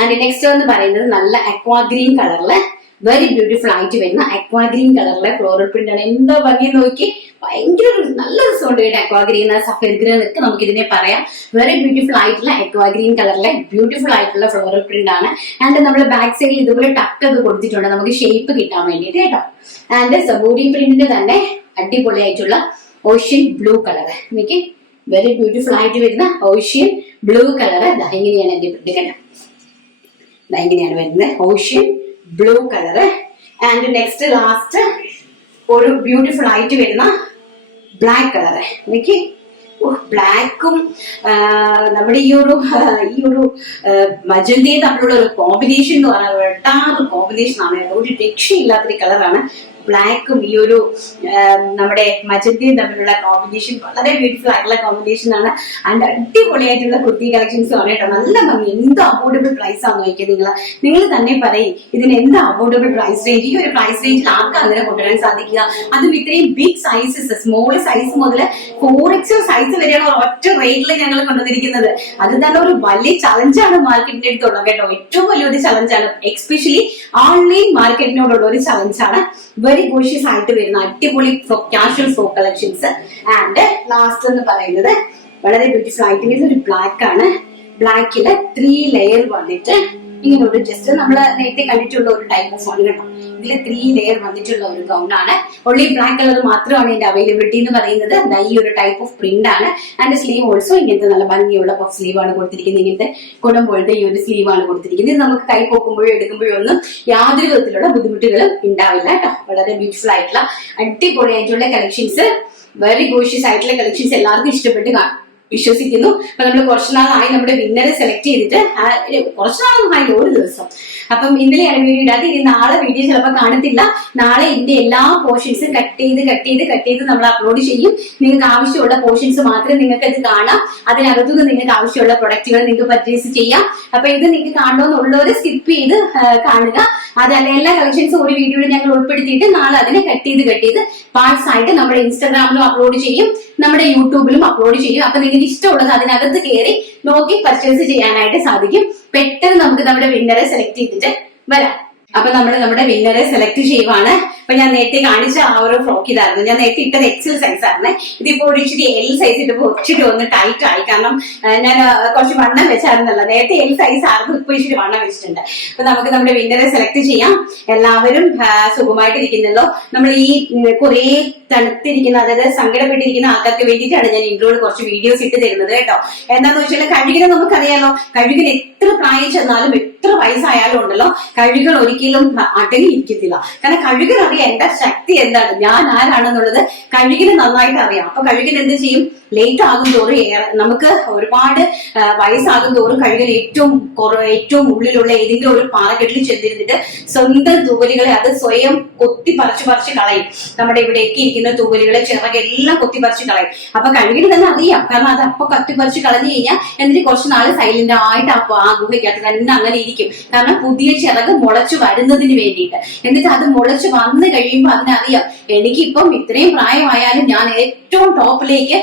And next എന്ന് പറയുന്നത് നല്ല അക്വാ ഗ്രീൻ കളറില് വെരി ബ്യൂട്ടിഫുൾ ആയിട്ട് വരുന്ന അക്വാ ഗ്രീൻ കളറിലെ ഫ്ലോറൽ പ്രിന്റ് ആണ്. എന്താ ഭംഗി നോക്കി, ഭയങ്കര നല്ല രസമുണ്ട് കേട്ടോ. അക്വാ ഗ്രീൻ, സഫേദ് ഗ്രീൻ ഒക്കെ നമുക്ക് ഇതിനെ പറയാം. വെരി ബ്യൂട്ടിഫുൾ ആയിട്ടുള്ള അക്വാ ഗ്രീൻ കളറിലെ ബ്യൂട്ടിഫുൾ ആയിട്ടുള്ള ഫ്ലോറൽ പ്രിന്റ് ആണ്. ആൻഡ് നമ്മൾ ബാക്ക് സൈഡിൽ ഇതുപോലെ ടക്ക് ഒക്കെ കൊടുത്തിട്ടുണ്ട് നമുക്ക് ഷേപ്പ് കിട്ടാൻ വേണ്ടിയിട്ട് കേട്ടോ. ആൻഡ് സബൂരി പ്രിന്റിന്റെ തന്നെ അടിപൊളിയായിട്ടുള്ള ഓഷ്യൻ ബ്ലൂ കളർ, എനിക്ക് വെരി ബ്യൂട്ടിഫുൾ ആയിട്ട് വരുന്ന ഓഷ്യൻ ബ്ലൂ കളർ. ഇങ്ങനെയാണ് എന്റെ പ്രിന്റ് കേട്ടോ. ഇങ്ങനെയാണ് വരുന്നത് ocean blue colour. And next last ഒരു ബ്യൂട്ടിഫുൾ ആയിട്ട് വരുന്ന ബ്ലാക്ക് കളറ്. എനിക്ക് ബ്ലാക്കും നമ്മുടെ ഈ ഒരു മജന്തയും തമ്മിലുള്ള ഒരു കോമ്പിനേഷൻ എന്ന് പറഞ്ഞാൽ വെട്ടാറ് കോമ്പിനേഷൻ ആണ്. ഒരു രക്ഷയില്ലാത്തൊരു കളറാണ് ബ്ലാക്കും ഈ ഒരു നമ്മുടെ മജന്തയും തമ്മിലുള്ള കോമ്പിനേഷൻ. വളരെ ബ്യൂട്ടിഫുൾ ആയിട്ടുള്ള കോമ്പിനേഷൻ ആണ്. ആൻഡ് അടിപൊളിയായിട്ടുള്ള കുർത്തി കളക്ഷൻസും ആണ് കേട്ടോ. നല്ല ഭംഗി. എന്ത് അഫോർഡബിൾ പ്രൈസ് ആണെന്ന് നോക്കിയാൽ നിങ്ങൾ തന്നെ പറയും ഇതിന് എന്ത് അഫോർഡബിൾ പ്രൈസ് റേഞ്ച്. ഈ ഒരു പ്രൈസ് റേഞ്ചിൽ ആർക്കും അങ്ങനെ കൊണ്ടുവരാൻ സാധിക്കുക? അതും ഇത്രയും ബിഗ് സൈസസ്, സ്മോൾ സൈസ് മുതൽ 4XL സൈസ് വരെയാണ് ഒറ്റ റേറ്റിൽ ഞങ്ങൾ കൊണ്ടുവന്നിരിക്കുന്നത്. അത് തന്നെ ഒരു വലിയ ചലഞ്ചാണ് മാർക്കറ്റിന്റെ അടുത്തുള്ളത് കേട്ടോ. ഏറ്റവും വലിയൊരു ചലഞ്ചാണ്, എക്സ്പെഷ്യലി ഓൺലൈൻ മാർക്കറ്റിനോടുള്ള ഒരു ചലഞ്ചാണ്. വെരി ഗോഷ്യസ് ആയിട്ട് വരുന്ന അടിപൊളി casual frock collections. And last എന്ന് പറയുന്നത് വളരെ ബ്യൂട്ടിഫുൾ ആയിട്ട് വരുന്ന ഒരു ബ്ലാക്ക് ആണ്. ബ്ലാക്കില് 3 ലെയർ വന്നിട്ട് ഇങ്ങനെ ഒരു ജസ്റ്റ് നമ്മൾ നേരത്തെ കണ്ടിട്ടുള്ള ഒരു ടൈപ്പ് ഓഫ് ആണ് കേട്ടോ. ഇതിൽ 3 ലെയർ വന്നിട്ടുള്ള ഒരു ഗൗൺ ആണ്. ഓൺലി ബ്ലാക്ക് കളർ മാത്രമാണ് ഇതിന്റെ അവൈലബിലിറ്റി എന്ന് പറയുന്നത്. ഈ ഒരു ടൈപ്പ് ഓഫ് പ്രിന്റ് ആണ്. ആൻഡ് സ്ലീവ് ഓൾസോ ഇങ്ങനത്തെ നല്ല ഭംഗിയുള്ള പഫ് സ്ലീവ് ആണ് കൊടുത്തിരിക്കുന്നത്. ഇങ്ങനത്തെ കുടം പോലത്തെ ഈ ഒരു സ്ലീവ് ആണ് കൊടുത്തിരിക്കുന്നത്. ഇത് നമുക്ക് കൈ പൊക്കുമ്പോഴും എടുക്കുമ്പോഴും ഒന്നും യാതൊരു വിധത്തിലുള്ള ബുദ്ധിമുട്ടുകളും ഉണ്ടാവില്ല കേട്ടോ. വളരെ ബ്യൂട്ടിഫുൾ ആയിട്ടുള്ള അടിപൊളിയായിട്ടുള്ള കളക്ഷൻസ്, വെരി ഗോഷ്യസ് ആയിട്ടുള്ള കളക്ഷൻസ് എല്ലാവർക്കും ഇഷ്ടപ്പെട്ട് വിശ്വസിക്കുന്നു. അപ്പൊ നമ്മൾ കുറച്ചു നാളായി നമ്മുടെ വിന്നറെ സെലക്ട് ചെയ്തിട്ട്, കുറച്ചു നാളൊന്നും ആയില്ല, ഒരു ദിവസം. അപ്പം ഇന്നലെയാണ് വീഡിയോ ഇടാതെ. ഇനി നാളെ വീഡിയോ ചിലപ്പോൾ കാണത്തില്ല. നാളെ ഇതിന്റെ എല്ലാ പോർഷൻസും കട്ട് ചെയ്ത് നമ്മൾ അപ്ലോഡ് ചെയ്യും. നിങ്ങൾക്ക് ആവശ്യമുള്ള പോർഷൻസ് മാത്രമേ നിങ്ങൾക്ക് ഇത് കാണാം. അതിനകത്തുനിന്ന് നിങ്ങൾക്ക് ആവശ്യമുള്ള പ്രൊഡക്റ്റുകൾ നിങ്ങൾക്ക് പർച്ചേസ് ചെയ്യാം. അപ്പൊ ഇത് നിങ്ങൾക്ക് കാണണമെന്നുള്ളവര് സ്കിപ്പ് ചെയ്ത് കാണുക. അതല്ല, എല്ലാ കളക്ഷൻസും ഒരു വീഡിയോയിൽ ഞങ്ങൾ ഉൾപ്പെടുത്തിയിട്ട് നാളെ അതിനെ കട്ട് ചെയ്ത് പാർട്സ് ആയിട്ട് നമ്മുടെ ഇൻസ്റ്റാഗ്രാമിലും അപ്ലോഡ് ചെയ്യും, നമ്മുടെ യൂട്യൂബിലും അപ്ലോഡ് ചെയ്യും. അപ്പൊ നിങ്ങൾക്ക് ഇഷ്ടമുള്ളത് അതിനകത്ത് കയറി നോക്കി പർച്ചേസ് ചെയ്യാനായിട്ട് സാധിക്കും. പെട്ടെന്ന് നമുക്ക് നമ്മുടെ വിന്നറെ സെലക്ട് ചെയ്തിട്ട് വരാം. അപ്പൊ നമ്മൾ നമ്മുടെ വിന്നറെ സെലക്ട് ചെയ്യുവാണ്. അപ്പൊ ഞാൻ നേരത്തെ കാണിച്ച ആ ഒരു ഫ്രോക്ക് ഇതായിരുന്നു. ഞാൻ നേരത്തെ ഇട്ടത് XL സൈസ് ആണ്. ഇതിപ്പോ ഒരു ഇച്ചിരി L സൈസ് ഇട്ടപ്പോ ഇച്ചിരി ഒന്ന് ടൈറ്റ് ആയി. കാരണം ഞാൻ കുറച്ച് വണ്ണം വെച്ചായിരുന്നല്ലോ. നേരത്തെ L സൈസ് ആയിരുന്നു, ഇപ്പൊ ഇച്ചിരി വണ്ണം വെച്ചിട്ടുണ്ട്. അപ്പൊ നമുക്ക് നമ്മുടെ വിന്നറെ സെലക്ട് ചെയ്യാം. എല്ലാവരും സുഖമായിട്ടിരിക്കുന്നല്ലോ. നമ്മൾ ഈ കുറെ തണുത്തിരിക്കുന്ന, അതായത് സങ്കടപ്പെട്ടിരിക്കുന്ന ആൾക്കാർക്ക് വേണ്ടിയിട്ടാണ് ഞാൻ ഇൻട്രോയിൽ കുറച്ച് വീഡിയോസ് ഇട്ട് തരുന്നത് കേട്ടോ. എന്താന്ന് വെച്ചാൽ കഴുകിനെ നമുക്കറിയാലോ. കഴുകിന് എത്ര പ്രായം ചെന്നാലും എത്ര വയസ്സായാലും ഉണ്ടല്ലോ, കഴുകൾ ഒരിക്കലും അടങ്ങിയിരിക്കത്തില്ല. കാരണം കഴുകൻ അറിയാം എന്റെ ശക്തി എന്താണ്, ഞാൻ ആരാണെന്നുള്ളത് കഴുകിന് നന്നായിട്ട് അറിയാം. അപ്പൊ കഴുകിന് എന്ത് ചെയ്യും, ലേറ്റ് ആകും തോറും നമുക്ക് ഒരുപാട് വയസ്സാകും തോറും കഴുകൻ ഏറ്റവും ഉള്ളിലുള്ള ഏതെങ്കിലും ഒരു പാറക്കെട്ടിൽ ചെന്നിരുന്നിട്ട് സ്വന്തം തൂവലുകളെ അത് സ്വയം കൊത്തി പറിച്ച് കളയും. നമ്മുടെ ഇവിടെയൊക്കെ ഇരിക്കുന്ന തൂവലുകളെ ചിറകെല്ലാം കൊത്തി പറിച്ച് കളയും. അപ്പൊ കഴുകിന് തന്നെ അറിയാം, കാരണം അത് അപ്പൊ കത്തിപ്പറിച്ച് കളഞ്ഞു കഴിഞ്ഞാൽ എന്നിട്ട് കുറച്ച് നാള് സൈലന്റ് ആയിട്ട് അപ്പൊ ആ ഗുഹയ്ക്കകത്ത് തന്നെ അങ്ങനെ ഇരിക്കും. കാരണം പുതിയ ചിറക് മുളച്ചു വരുന്നതിന് വേണ്ടിയിട്ട്. എന്നിട്ട് അത് മുളച്ചു വന്നു കഴിയുമ്പോൾ അതിനറിയാം, എനിക്കിപ്പം ഇത്രയും പ്രായമായാലും ഞാൻ ഏറ്റവും ടോപ്പിലേക്ക്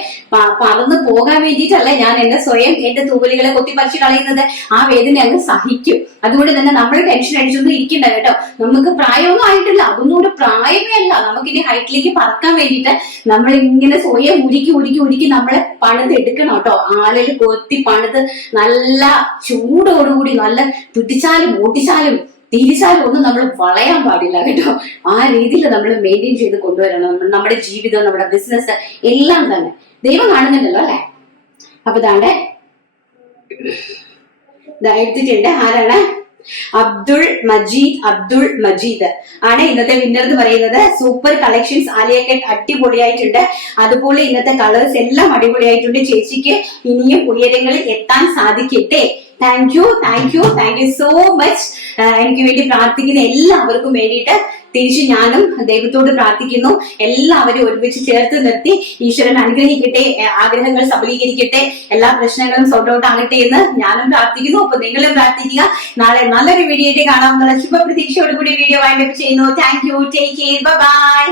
പറന്ന് പോകാൻ വേണ്ടിയിട്ടല്ല ഞാൻ എന്റെ തൂവലുകളെ കൊത്തിപ്പറിച്ച് കളയുന്നത്. ആ വേദന അങ്ങ് സഹിക്കും. അതുകൊണ്ട് തന്നെ നമ്മൾ ടെൻഷൻ അടിച്ചൊന്നും ഇരിക്കണ്ട കേട്ടോ. നമുക്ക് പ്രായമൊന്നും ആയിട്ടില്ല, അതൊന്നും ഒരു പ്രായമേ അല്ല. നമുക്കിനി ഹൈറ്റിലേക്ക് പറക്കാൻ വേണ്ടിയിട്ട് നമ്മൾ ഇങ്ങനെ സ്വയം ഉരുക്കി നമ്മളെ പണിതെടുക്കണം കേട്ടോ. ആളിൽ കൊത്തി പണിത് നല്ല ചൂടോടുകൂടി നല്ല പിടിച്ചാലും ഓട്ടിച്ചാലും തിരിച്ചാലും ഒന്നും നമ്മൾ വളയാൻ പാടില്ല കേട്ടോ. ആ രീതിയിൽ നമ്മൾ മെയിൻറ്റെയിൻ ചെയ്ത് കൊണ്ടുവരണം നമ്മുടെ ജീവിതം, നമ്മുടെ ബിസിനസ് എല്ലാം തന്നെ. ദൈവം കാണുന്നുണ്ടല്ലോ അല്ലെ. അപ്പൊ താണ്ടെ എടുത്തിട്ടുണ്ട്. ആരാണ്? അബ്ദുൾ മജീദ് ആണ് ഇന്നത്തെ വിന്നർ എന്ന് പറയുന്നത്. സൂപ്പർ കളക്ഷൻസ്, ആലിയ കട്ട് അടിപൊളിയായിട്ടുണ്ട്. അതുപോലെ ഇന്നത്തെ കളേഴ്സ് എല്ലാം അടിപൊളിയായിട്ടുണ്ട്. ചേച്ചിക്ക് ഇനിയും ഉയരങ്ങളിൽ എത്താൻ സാധിക്കട്ടെ. Thank you so much. എനിക്ക് വേണ്ടി പ്രാർത്ഥിക്കുന്ന എല്ലാവർക്കും വേണ്ടിയിട്ട് തിരിച്ച് ഞാനും ദൈവത്തോട് പ്രാർത്ഥിക്കുന്നു. എല്ലാവരും ഒരുമിച്ച് ചേർത്ത് നിർത്തി ഈശ്വരൻ അനുഗ്രഹിക്കട്ടെ, ആഗ്രഹങ്ങൾ സഫലീകരിക്കട്ടെ, എല്ലാ പ്രശ്നങ്ങളും സോർട്ട് ഔട്ട് ആകട്ടെ എന്ന് ഞാനും പ്രാർത്ഥിക്കുന്നു. അപ്പൊ നിങ്ങളും പ്രാർത്ഥിക്കുക. നാളെ നല്ലൊരു വീഡിയോ ആയിട്ട് കാണാമെന്നുള്ള ശുഭപ്രതീക്ഷയോടുകൂടി വീഡിയോ വൈൻഡപ്പ് ചെയ്യുന്നു. Thank you. Take care. By.